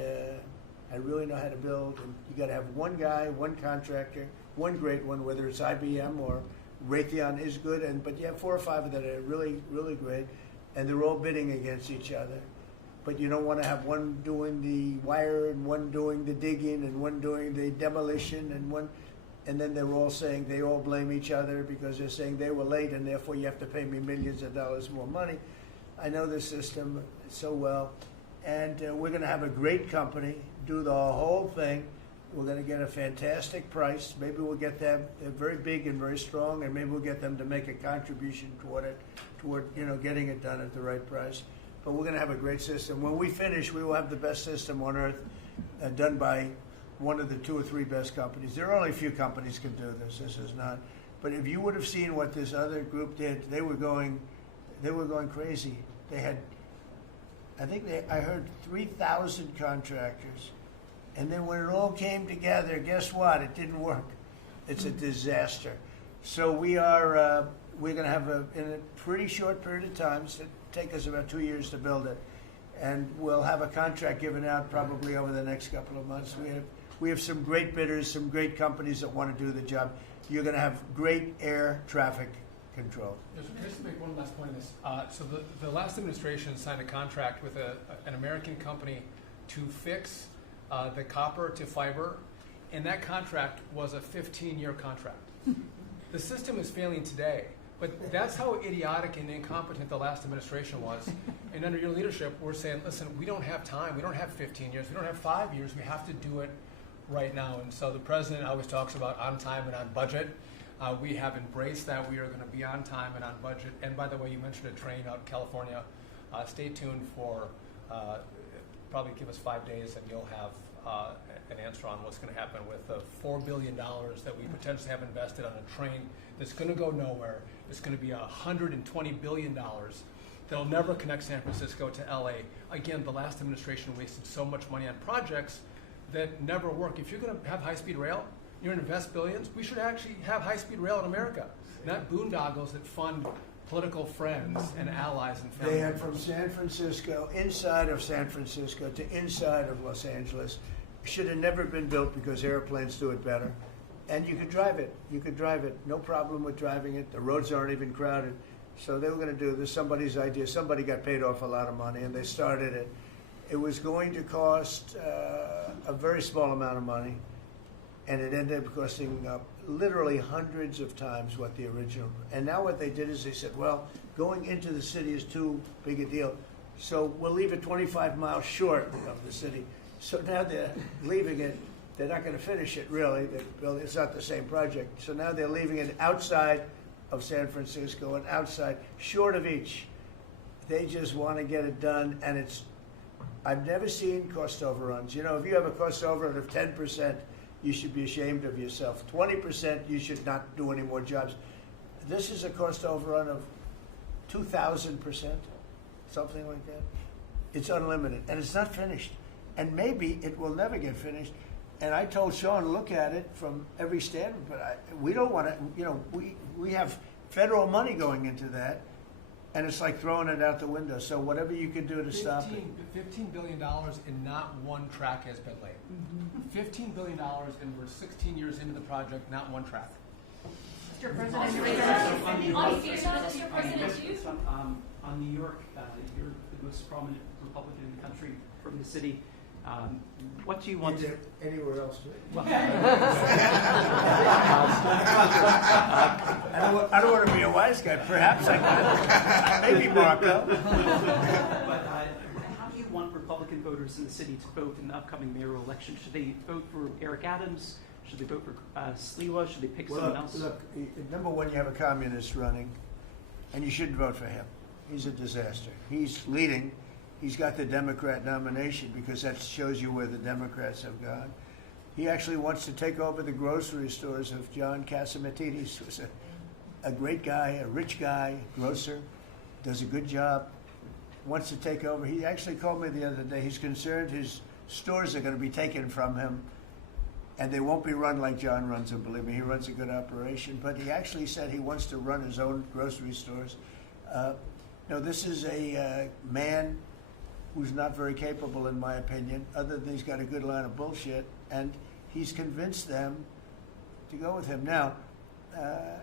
I really know how to build, and you got to have one guy, one contractor, one great one, whether it's IBM or Raytheon is good, but you have 4 or 5 that are really, really great, and they're all bidding against each other. But you don't want to have one doing the wire and one doing the digging and one doing the demolition and then they're all saying they all blame each other because they're saying they were late and therefore you have to pay me millions of dollars more money. I know the system so well, and we're going to have a great company do the whole thing. We're going to get a fantastic price. Maybe we'll get them, they're very big and very strong, and maybe we'll get them to make a contribution toward getting it done at the right price. But we're going to have a great system. When we finish, we will have the best system on earth, done by one of the 2 or 3 best companies. There are only a few companies can do this. This is not. But if you would have seen what this other group did, they were going crazy. They had, I heard 3,000 contractors. And then when it all came together, guess what? It didn't work. It's a disaster. So we're going to have in a pretty short period of time, it'll take us about 2 years to build it, and we'll have a contract given out probably over the next couple of months. We have some great bidders, some great companies that want to do the job. You're going to have great air traffic control. Just to make one last point on this. So the last administration signed a contract with an American company to fix the copper to fiber, and that contract was a 15-year contract. The system is failing today, but that's how idiotic and incompetent the last administration was. And under your leadership, we're saying, listen, we don't have time. We don't have 15 years. We don't have 5 years. We have to do it right now. And so the president always talks about on time and on budget. We have embraced that. We are going to be on time and on budget. And by the way, you mentioned a train out in California. Stay tuned for probably give us 5 days and you'll have an answer on what's going to happen with the $4 billion that we potentially have invested on a train that's going to go nowhere. It's going to be $120 billion that'll never connect San Francisco to LA. Again, the last administration wasted so much money on projects that never work. If you're going to have high-speed rail, you're going to invest billions, we should actually have high-speed rail in America, not boondoggles that fund political friends and allies and family They had members. from San Francisco, inside of San Francisco to inside of Los Angeles. Should have never been built because airplanes do it better. And you could drive it. You could drive it. No problem with driving it. The roads aren't even crowded. So they were going to do this. Somebody's idea. Somebody got paid off a lot of money and they started it. It was going to cost a very small amount of money. And it ended up costing literally hundreds of times what the original. And now what they did is they said, well, going into the city is too big a deal. So we'll leave it 25 miles short of the city. So now they're leaving it. They're not going to finish it, really. It's not the same project. So now they're leaving it outside of San Francisco and outside, short of each. They just want to get it done, and I've never seen cost overruns. You know, if you have a cost overrun of 10%, you should be ashamed of yourself. 20%, you should not do any more jobs. This is a cost overrun of 2,000%, something like that. It's unlimited, and it's not finished. And maybe it will never get finished. And I told Sean, look at it from every standard, but we don't want to, you know, we have federal money going into that, and it's like throwing it out the window. So whatever you can do to stop it. $15 billion and not one track has been laid. $15 billion and we're 16 years into the project, not one track. Mr. President, on New York, you're the most prominent Republican in the country from the city. What do you want to... Anywhere else? Well, I don't want to be a wise guy. Perhaps I could. Maybe Marco. But how do you want Republican voters in the city to vote in the upcoming mayoral election? Should they vote for Eric Adams? Should they vote for Sliwa? Should they pick someone else? Look, number one, you have a communist running, and you shouldn't vote for him. He's a disaster. He's leading. He's got the Democrat nomination because that shows you where the Democrats have gone. He actually wants to take over the grocery stores of John Catsimatidis, who's a great guy, a rich guy, grocer, does a good job, wants to take over. He actually called me the other day. He's concerned his stores are going to be taken from him, and they won't be run like John runs them. Believe me, he runs a good operation. But he actually said he wants to run his own grocery stores. No, this is a man who's not very capable, in my opinion, other than he's got a good line of bullshit, and he's convinced them to go with him. Now,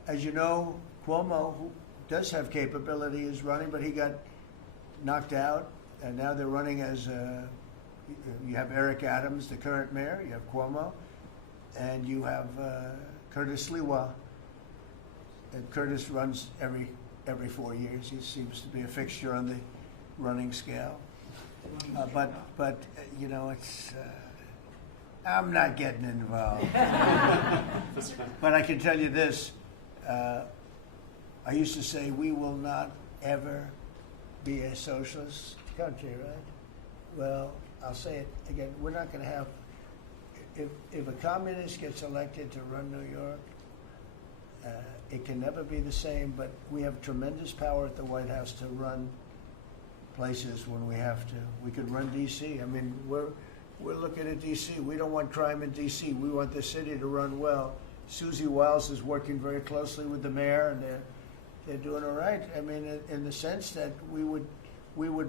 as you know, Cuomo, who does have capability, is running, but he got knocked out, and now they're running as, you have Eric Adams, the current mayor, you have Cuomo, and you have Curtis Sliwa. And Curtis runs every 4 years. He seems to be a fixture on the running scale. But you know, it's I'm not getting involved. But I can tell you this: I used to say we will not ever be a socialist country, right? Well, I'll say it again: we're not going to have. If a communist gets elected to run New York, it can never be the same. But we have tremendous power at the White House to run places when we have to. We could run D.C. I mean, we're looking at D.C. We don't want crime in D.C. We want the city to run well. Susie Wiles is working very closely with the mayor, and they're doing all right. I mean, in the sense that we would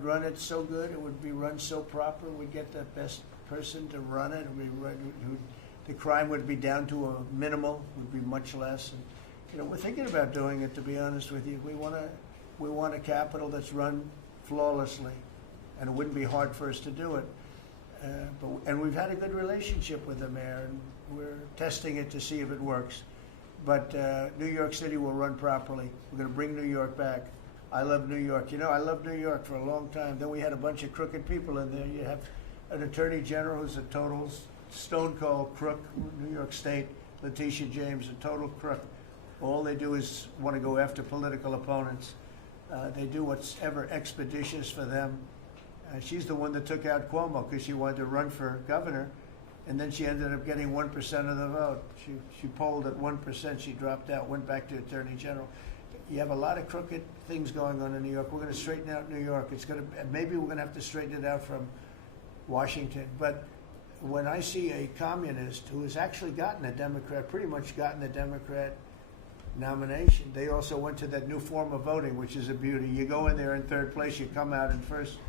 run it so good, it would be run so proper, we'd get the best person to run it. The crime would be down to a minimal, would be much less. And, we're thinking about doing it, to be honest with you. We want a capital that's run flawlessly, and it wouldn't be hard for us to do it. And we've had a good relationship with the mayor, and we're testing it to see if it works. But New York City will run properly. We're going to bring New York back. I love New York. I loved New York for a long time. Then we had a bunch of crooked people in there. You have an attorney general who's a total stone cold crook, New York State, Letitia James, a total crook. All they do is want to go after political opponents. They do what's ever expeditious for them. She's the one that took out Cuomo because she wanted to run for governor, and then she ended up getting 1% of the vote. She polled at 1%. She dropped out, went back to attorney general. You have a lot of crooked things going on in New York. We're going to straighten out New York. Maybe we're going to have to straighten it out from Washington. But when I see a communist who has actually pretty much gotten a Democrat nomination, they also went to that new form of voting, which is a beauty. You go in there in third place, you come out in first.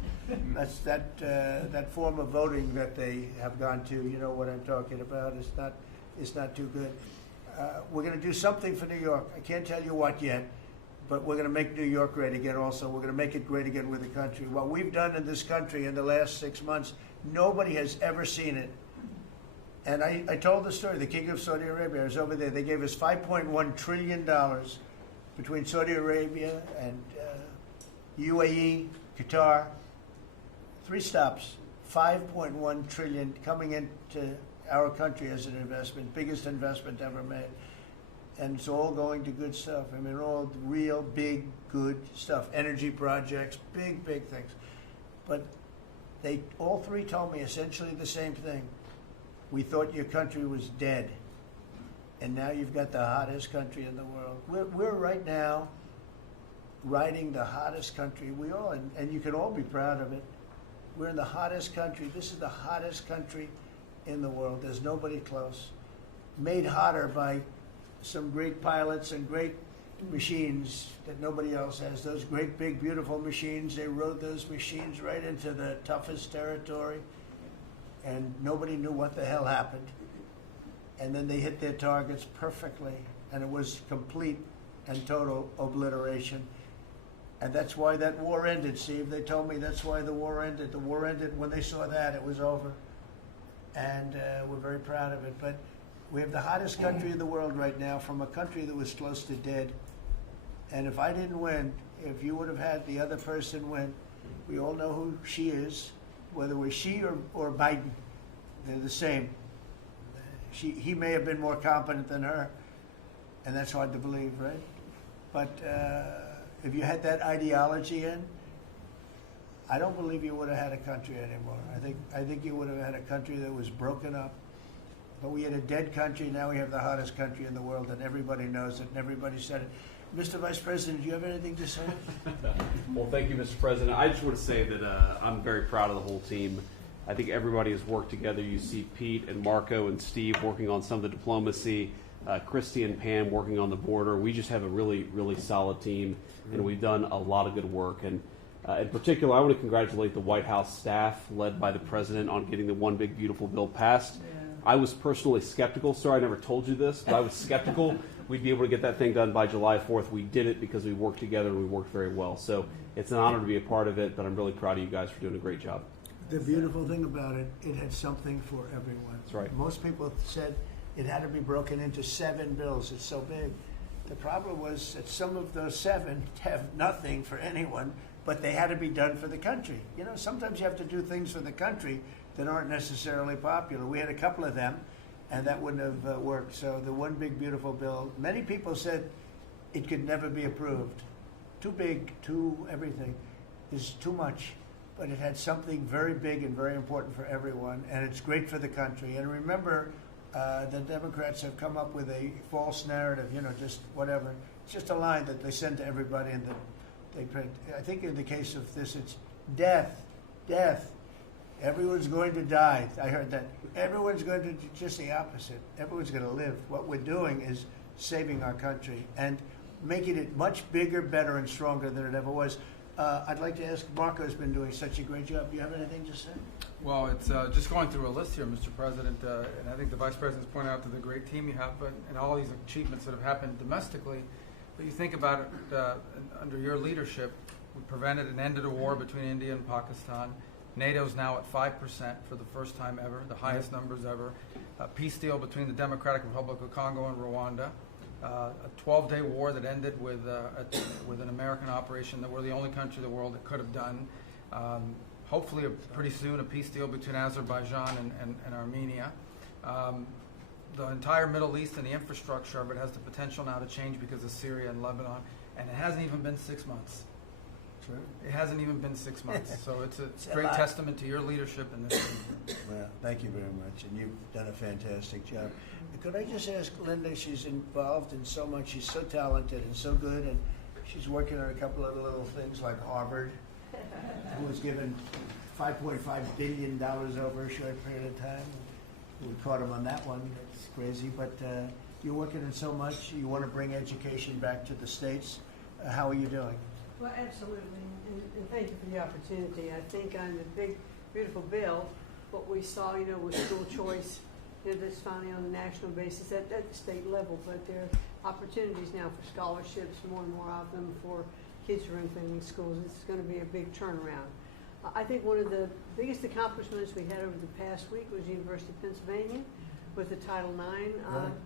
That's that form of voting that they have gone to. You know what I'm talking about. It's not too good. We're going to do something for New York. I can't tell you what yet, but we're going to make New York great again also. We're going to make it great again with the country. What we've done in this country in the last 6 months, nobody has ever seen it. And I told the story. The King of Saudi Arabia was over there. They gave us $5.1 trillion between Saudi Arabia and UAE, Qatar. 3 stops, $5.1 trillion coming into our country as an investment, biggest investment ever made. And it's all going to good stuff. I mean, all real, big, good stuff. Energy projects, big, big things. But they all 3 told me essentially the same thing. We thought your country was dead, and now you've got the hottest country in the world. We're right now riding the hottest country. We all, and you can all be proud of it. We're in the hottest country. This is the hottest country in the world. There's nobody close. Made hotter by some great pilots and great machines that nobody else has. Those great, big, beautiful machines, they rode those machines right into the toughest territory, and nobody knew what the hell happened. And then they hit their targets perfectly, and it was complete and total obliteration. And that's why that war ended, Steve. They told me that's why the war ended. The war ended when they saw that. It was over. And we're very proud of it. But we have the hottest country in the world right now, from a country that was close to dead. And if I didn't win, if you would have had the other person win, we all know who she is, whether it was she or Biden. They're the same. He may have been more competent than her, and that's hard to believe, right? But if you had that ideology in, I don't believe you would have had a country anymore. I think you would have had a country that was broken up. But we had a dead country. Now we have the hottest country in the world, and everybody knows it, and everybody said it. Mr. Vice President, do you have anything to say? Well, thank you, Mr. President. I just want to say that I'm very proud of the whole team. I think everybody has worked together. You see Pete and Marco and Steve working on some of the diplomacy, Christy and Pam working on the border. We just have a really, really solid team, and we've done a lot of good work. And in particular, I want to congratulate the White House staff led by the President on getting the One Big Beautiful Bill passed. Yeah. I was personally skeptical. Sorry I never told you this, but I was skeptical we'd be able to get that thing done by July 4th. We did it because we worked together and we worked very well. So it's an honor to be a part of it, but I'm really proud of you guys for doing a great job. The beautiful thing about it, it had something for everyone. That's right. Most people said it had to be broken into 7 bills. It's so big. The problem was that some of those 7 have nothing for anyone, but they had to be done for the country. You know, sometimes you have to do things for the country that aren't necessarily popular. We had a couple of them, and that wouldn't have worked. So the One Big Beautiful Bill, many people said it could never be approved. Too big, too everything is too much. But it had something very big and very important for everyone, and it's great for the country. And remember, the Democrats have come up with a false narrative, you know, just whatever. It's just a line that they send to everybody and that they print. I think in the case of this, it's death, death. Everyone's going to die. I heard that. Everyone's going to, just the opposite. Everyone's going to live. What we're doing is saving our country and making it much bigger, better, and stronger than it ever was. I'd like to ask, Marco's been doing such a great job. Do you have anything to say? Well, it's just going through a list here, Mr. President, and I think the Vice President's pointed out to the great team you have, and all these achievements that have happened domestically. But you think about it, under your leadership, we prevented and ended a war between India and Pakistan. NATO's now at 5% for the first time ever, the highest numbers ever. A peace deal between the Democratic Republic of Congo and Rwanda. A 12-day war that ended with an American operation that we're the only country in the world that could have done. Hopefully, pretty soon, a peace deal between Azerbaijan and Armenia. The entire Middle East and the infrastructure of it has the potential now to change because of Syria and Lebanon, and it hasn't even been 6 months. True. It hasn't even been 6 months, so it's a a great lot. testament to your leadership in this. Well, thank you very much, and you've done a fantastic job. Could I just ask Linda, she's involved in so much, she's so talented and so good, and she's working on a couple of little things like Harvard, who was given $5.5 billion over a short period of time. We caught him on that one, that's crazy, but you're working on so much, you want to bring education back to the States. How are you doing? Well, absolutely, and thank you for the opportunity. I think on the big, beautiful bill, what we saw, was school choice, that's finally on a national basis at the state level, but there are opportunities now for scholarships, more and more of them for kids who are in failing schools. It's going to be a big turnaround. I think one of the biggest accomplishments we had over the past week was the University of Pennsylvania with the Title IX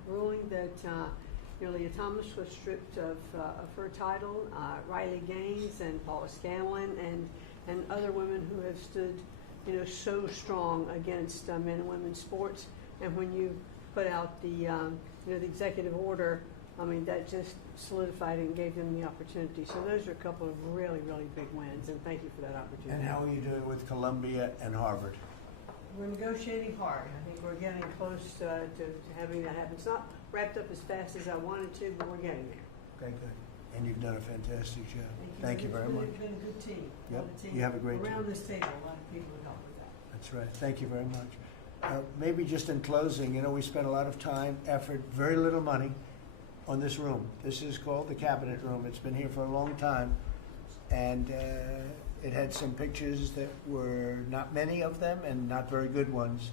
ruling that Leah Thomas was stripped of her title. Riley Gaines and Paula Scanlon and other women who have stood, so strong against men and women's sports. And when you put out the executive order, that just solidified it and gave them the opportunity. So those are a couple of really, really big wins, and thank you for that opportunity. And how are you doing with Columbia and Harvard? We're negotiating hard. I think we're getting close to having that happen. It's not wrapped up as fast as I wanted to, but we're getting there. Okay, good. And you've done a fantastic job. Thank you very much. It's been a good team. Yep, A team you have a great team. around this table, a lot of people have helped with that. That's right. Thank you very much. Maybe just in closing, we spent a lot of time, effort, very little money on this room. This is called the Cabinet Room. It's been here for a long time, and it had some pictures that were not many of them and not very good ones.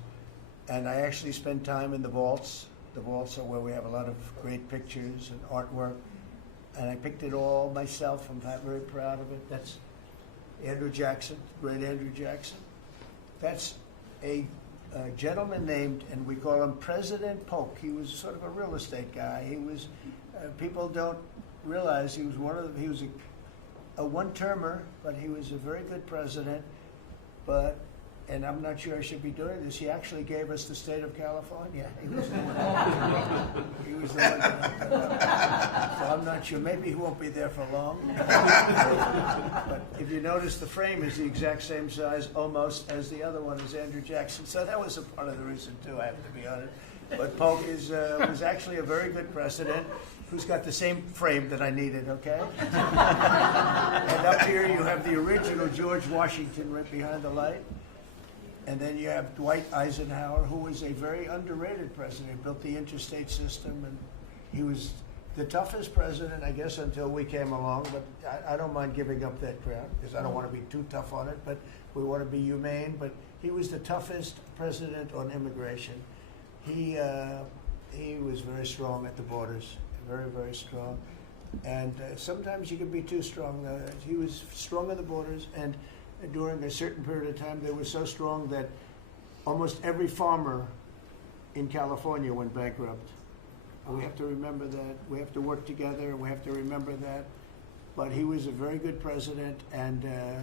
And I actually spent time in the vaults. The vaults are where we have a lot of great pictures and artwork. And I picked it all myself. I'm very proud of it. That's Andrew Jackson, great Andrew Jackson. That's a gentleman named, and we call him President Polk. He was sort of a real estate guy. He was, people don't realize he was a one-termer, but he was a very good president. And I'm not sure I should be doing this, he actually gave us the state of California. He was the one. He was the one that so I'm not sure. Maybe he won't be there for long. But if you notice, the frame is the exact same size, almost, as the other one is Andrew Jackson. So that was a part of the reason, too, I have to be honest. But Polk was actually a very good president who's got the same frame that I needed, okay? And up here you have the original George Washington right behind the light. And then you have Dwight Eisenhower, who was a very underrated president, built the interstate system, and he was the toughest president, I guess, until we came along. But I don't mind giving up that crown, because I don't want to be too tough on it, but we want to be humane. But he was the toughest president on immigration. He was very strong at the borders, very, very strong. And sometimes you can be too strong. He was strong at the borders, and during a certain period of time, they were so strong that almost every farmer in California went bankrupt. And we have to remember that. We have to work together, and we have to remember that. But he was a very good president, and a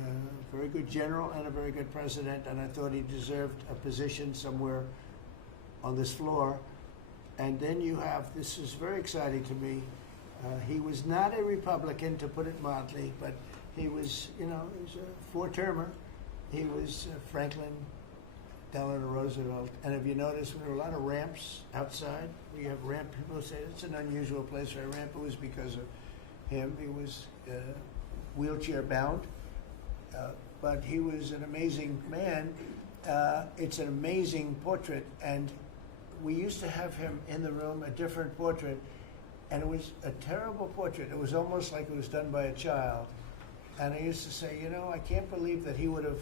very good general, and a very good president, and I thought he deserved a position somewhere on this floor. And then you have, this is very exciting to me, he was not a Republican, to put it mildly, but he was, he was a four-termer. He was Franklin Delano Roosevelt. And if you notice, there were a lot of ramps outside. We have ramp. People say it's an unusual place for a ramp. It was because of him. He was wheelchair-bound. But he was an amazing man. It's an amazing portrait. And we used to have him in the room, a different portrait. And it was a terrible portrait. It was almost like it was done by a child. And I used to say, I can't believe that he would have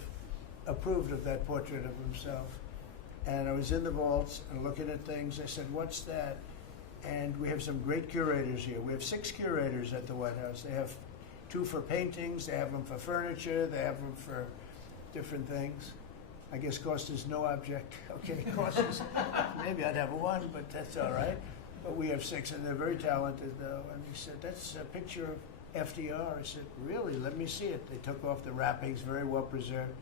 approved of that portrait of himself. And I was in the vaults and looking at things. I said, what's that? And we have some great curators here. We have 6 curators at the White House. They have 2 for paintings, they have them for furniture, they have them for different things. I guess cost is no object. Okay, cost is, maybe I'd have 1, but that's all right. But we have 6, and they're very talented, though. And he said, that's a picture of FDR. I said, really? Let me see it. They took off the wrappings, very well preserved.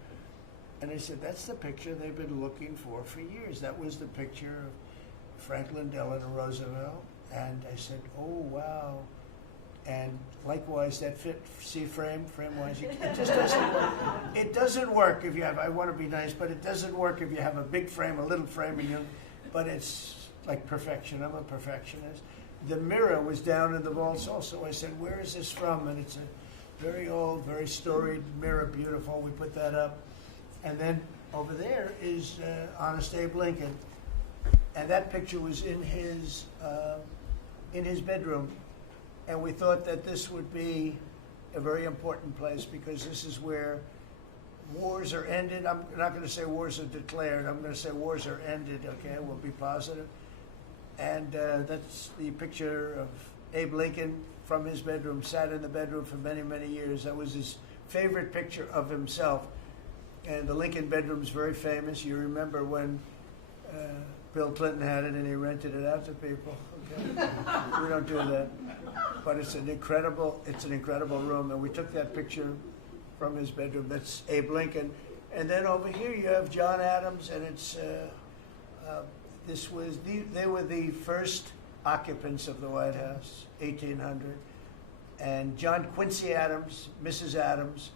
And I said, that's the picture they've been looking for years. That was the picture of Franklin Delano Roosevelt. And I said, oh, wow. And likewise, that fit, see frame-wise, it just doesn't work. It doesn't work if you have, I want to be nice, but it doesn't work if you have a big frame, a little frame, and but it's like perfection. I'm a perfectionist. The mirror was down in the vaults also. I said, where is this from? And it's a very old, very storied mirror, beautiful. We put that up. And then over there is Honest Abe Lincoln. And that picture was in his bedroom. And we thought that this would be a very important place because this is where wars are ended. I'm not going to say wars are declared. I'm going to say wars are ended, okay? We'll be positive. And that's the picture of Abe Lincoln from his bedroom, sat in the bedroom for many, many years. That was his favorite picture of himself. And the Lincoln bedroom's very famous. You remember when Bill Clinton had it and he rented it out to people. Okay? We don't do that. But it's an incredible room. And we took that picture from his bedroom. That's Abe Lincoln. And then over here you have John Adams, and it's they were the first occupants of the White House, 1800. And John Quincy Adams, Mrs. Adams,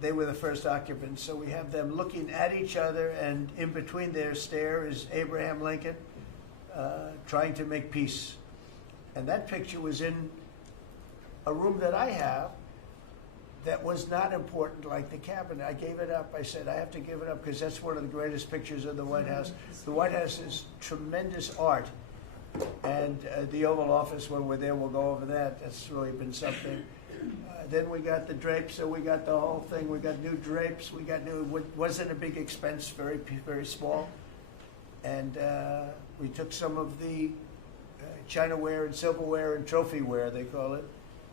they were the first occupants. So we have them looking at each other, and in between their stare is Abraham Lincoln trying to make peace. And that picture was in a room that I have that was not important like the cabinet. I gave it up. I said, I have to give it up because that's one of the greatest pictures of the White House. The White House is tremendous art. And the Oval Office, when we're there, we'll go over that. That's really been something. Then we got the drapes, so we got the whole thing. We got new drapes. We got new, wasn't a big expense, very, very small. And we took some of the Chinaware and silverware and trophyware, they call it,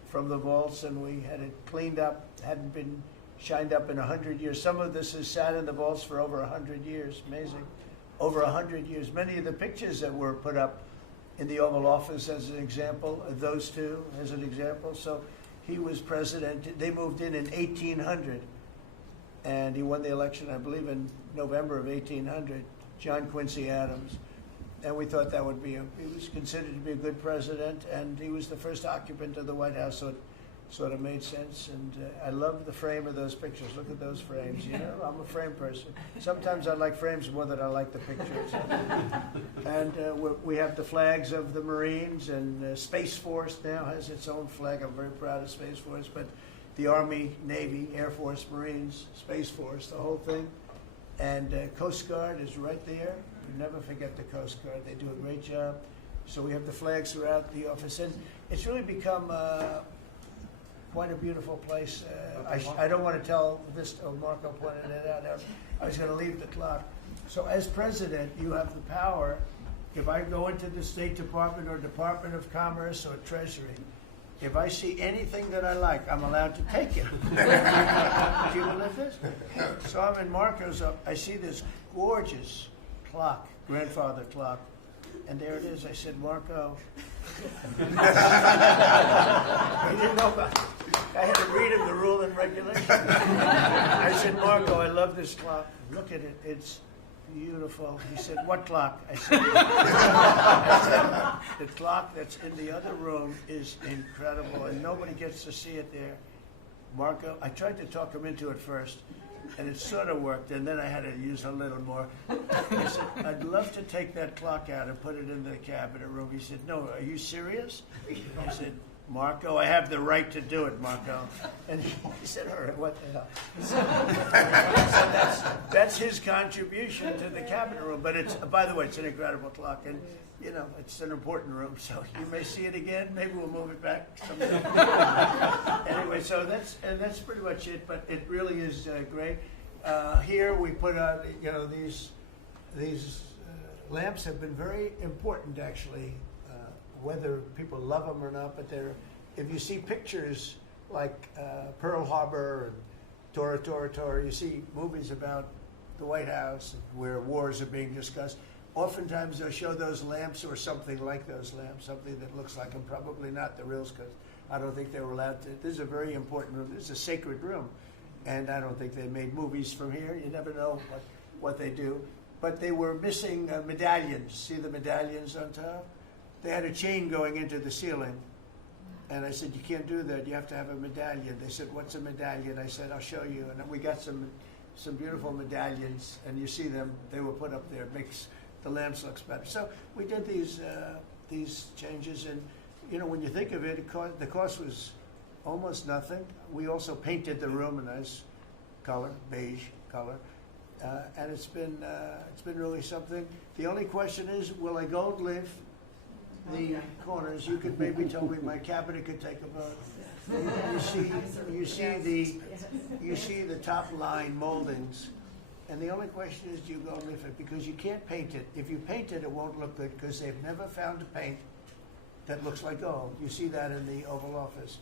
from the vaults, and we had it cleaned up, hadn't been shined up in 100 years. Some of this has sat in the vaults for over 100 years, amazing. Over 100 years. Many of the pictures that were put up in the Oval Office as an example, those two as an example. So he was president, they moved in 1800, and he won the election, I believe, in November of 1800, John Quincy Adams. And we thought that would be, he was considered to be a good president, and he was the first occupant of the White House, so it sort of made sense. And I love the frame of those pictures. Look at those frames, you know? I'm a frame person. Sometimes I like frames more than I like the pictures. And we have the flags of the Marines, and Space Force now has its own flag. I'm very proud of Space Force, but the Army, Navy, Air Force, Marines, Space Force, the whole thing. And Coast Guard is right there. You never forget the Coast Guard. They do a great job. So we have the flags throughout the office. And it's really become quite a beautiful place. I don't want to tell this, Marco pointed it out. I was going to leave the clock. So as president, you have the power. If I go into the State Department or Department of Commerce or Treasury, if I see anything that I like, I'm allowed to take it. Do you believe this? So I'm in Marco's, I see this gorgeous clock, grandfather clock, and there it is. I said, Marco. He didn't know about it. I had to read him the rule and regulation. I said, Marco, I love this clock. Look at it. It's beautiful. He said, what clock? I said, the clock that's in the other room is incredible, and nobody gets to see it there. Marco, I tried to talk him into it first, and it sort of worked, and then I had to use a little more. I said, I'd love to take that clock out and put it in the cabinet room. He said, no, are you serious? I said, Marco, I have the right to do it, Marco. And he said, all right, what the hell? So that's his contribution to the cabinet room. But it's, by the way, it's an incredible clock. And, you know, it's an important room. So you may see it again. Maybe we'll move it back someday. Anyway, so that's pretty much it. But it really is great. here we put out, these lamps have been very important, actually, whether people love them or not. But if you see pictures like Pearl Harbor and Tora Tora Tora, you see movies about the White House where wars are being discussed. Oftentimes they'll show those lamps or something like those lamps, something that looks like them, probably not the reals, because I don't think they were allowed to. This is a very important room. This is a sacred room. And I don't think they made movies from here. You never know what they do. But they were missing medallions. See the medallions on top? They had a chain going into the ceiling. And I said, you can't do that. You have to have a medallion. They said, what's a medallion? I said, I'll show you. And we got some beautiful medallions. And you see them. They were put up there. It makes the lamps look better. So we did these changes. And, when you think of it, the cost was almost nothing. We also painted the room a nice color, beige color. And it's been really something. The only question is, will I gold leaf the corners? You could maybe tell me my cabinet could take about. You see the top line moldings, and the only question is, do you gold leaf it? Because you can't paint it. If you paint it, it won't look good because they've never found a paint that looks like gold. You see that in the Oval Office.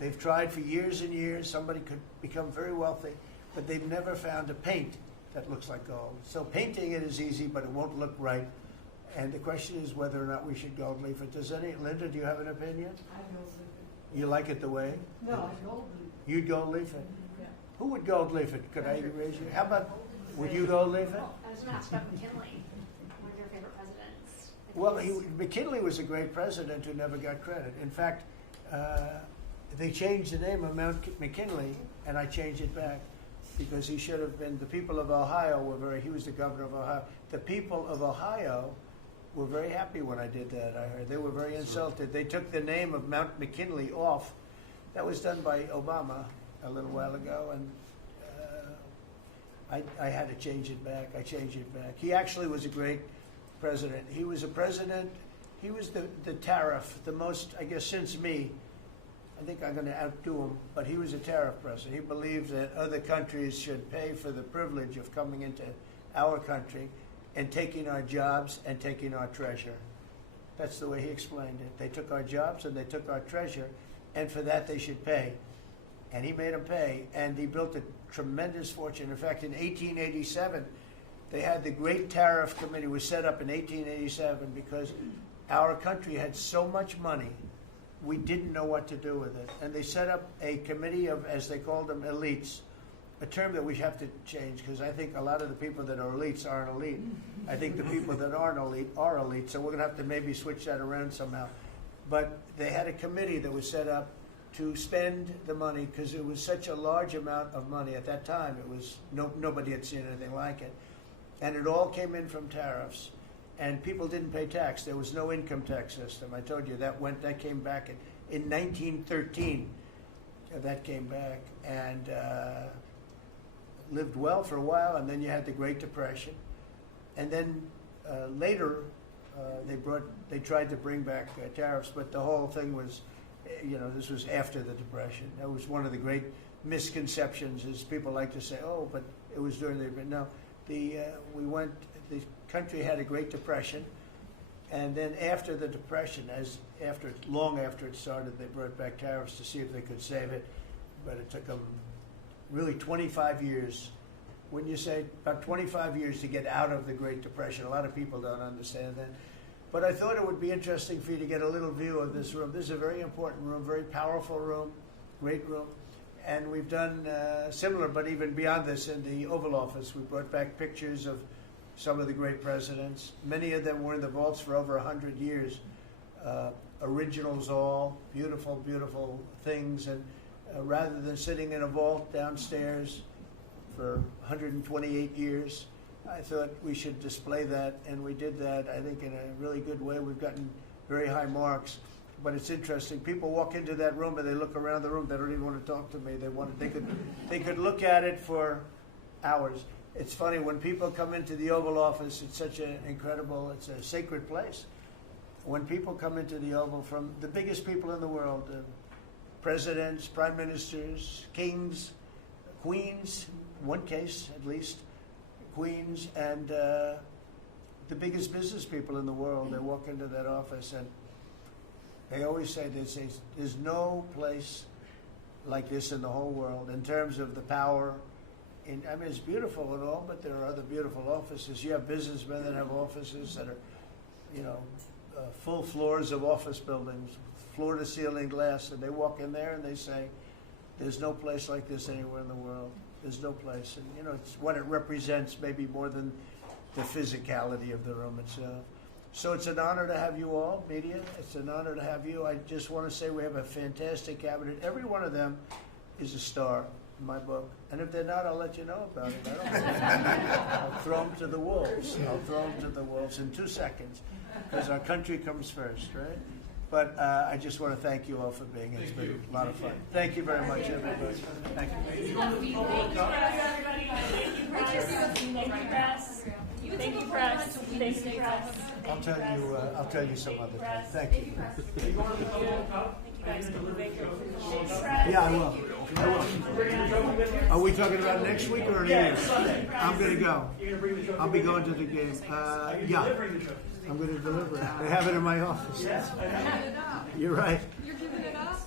They've tried for years and years. Somebody could become very wealthy, but they've never found a paint that looks like gold. So painting it is easy, but it won't look right. And the question is whether or not we should gold leaf it. Linda, do you have an opinion? I gold leaf You like it the way? it. No, I gold leaf it. You'd gold leaf it? Yeah. Who would gold leaf it? Could I raise you? How about, would you gold leaf it? I was going to ask about McKinley, one of your favorite presidents. Well, McKinley was a great president who never got credit. In fact, they changed the name of Mount McKinley, and I changed it back because he should have been. The people of Ohio he was the governor of Ohio. The people of Ohio were very happy when I did that, I heard. They were very insulted. They took the name of Mount McKinley off. That was done by Obama a little while ago, and I had to change it back. I changed it back. He actually was a great president. He was a president. He was the tariff, the most, I guess, since me. I think I'm going to outdo him, but he was a tariff president. He believed that other countries should pay for the privilege of coming into our country and taking our jobs and taking our treasure. That's the way he explained it. They took our jobs and they took our treasure, and for that they should pay. And he made them pay, and he built a tremendous fortune. In fact, in 1887, they had the Great Tariff Committee was set up in 1887 because our country had so much money, we didn't know what to do with it. And they set up a committee of, as they called them, elites, a term that we have to change because I think a lot of the people that are elites aren't elite. I think the people that aren't elite are elite, so we're going to have to maybe switch that around somehow. But they had a committee that was set up to spend the money because it was such a large amount of money at that time. It was nobody had seen anything like it. And it all came in from tariffs. And people didn't pay tax. There was no income tax system. I told you that came back in 1913. That came back and lived well for a while. And then you had the Great Depression. And then later they tried to bring back tariffs, but the whole thing was, this was after the Depression. That was one of the great misconceptions. Is people like to say, "Oh, but it was during the." No, the country had a Great Depression, and then after the Depression, long after it started, they brought back tariffs to see if they could save it, but it took them really 25 years. When you say about 25 years to get out of the Great Depression, a lot of people don't understand that. But I thought it would be interesting for you to get a little view of this room. This is a very important room, very powerful room, great room. And we've done similar, but even beyond this, in the Oval Office. We brought back pictures of some of the great presidents. Many of them were in the vaults for over 100 years. Originals all, beautiful, beautiful things. And rather than sitting in a vault downstairs for 128 years, I thought we should display that, and we did that, I think, in a really good way. We've gotten very high marks, but it's interesting. People walk into that room and they look around the room. They don't even want to talk to me. They could look at it for hours. It's funny, when people come into the Oval Office, it's such an incredible, it's a sacred place. When people come into the Oval from the biggest people in the world, presidents, prime ministers, kings, Queens, one case at least, Queens, and the biggest business people in the world. They walk into that office and they always say there's no place like this in the whole world in terms of the power. I mean, it's beautiful and all, but there are other beautiful offices. You have businessmen that have offices that are, full floors of office buildings, floor-to-ceiling glass, and they walk in there and they say, there's no place like this anywhere in the world. There's no place. And, it's what it represents maybe more than the physicality of the room itself. So it's an honor to have you all, media. It's an honor to have you. I just want to say we have a fantastic cabinet. Every one of them is a star in my book. And if they're not, I'll let you know about it. I don't know. I'll throw them to the wolves. I'll throw them to the wolves in 2 seconds because our country comes first, right? But I just want to thank you all for being here. It's been a lot of fun. Thank you very much, everybody. Thank you. Thank you, press. Thank you, press. Thank you, press. I'll tell you some other time. Thank you. Yeah, I will. Are we talking about next week or next week? I'm going to go. I'll be going to the game. Yeah. I'm going to deliver it. They have it in my office. You're right. You're giving it up?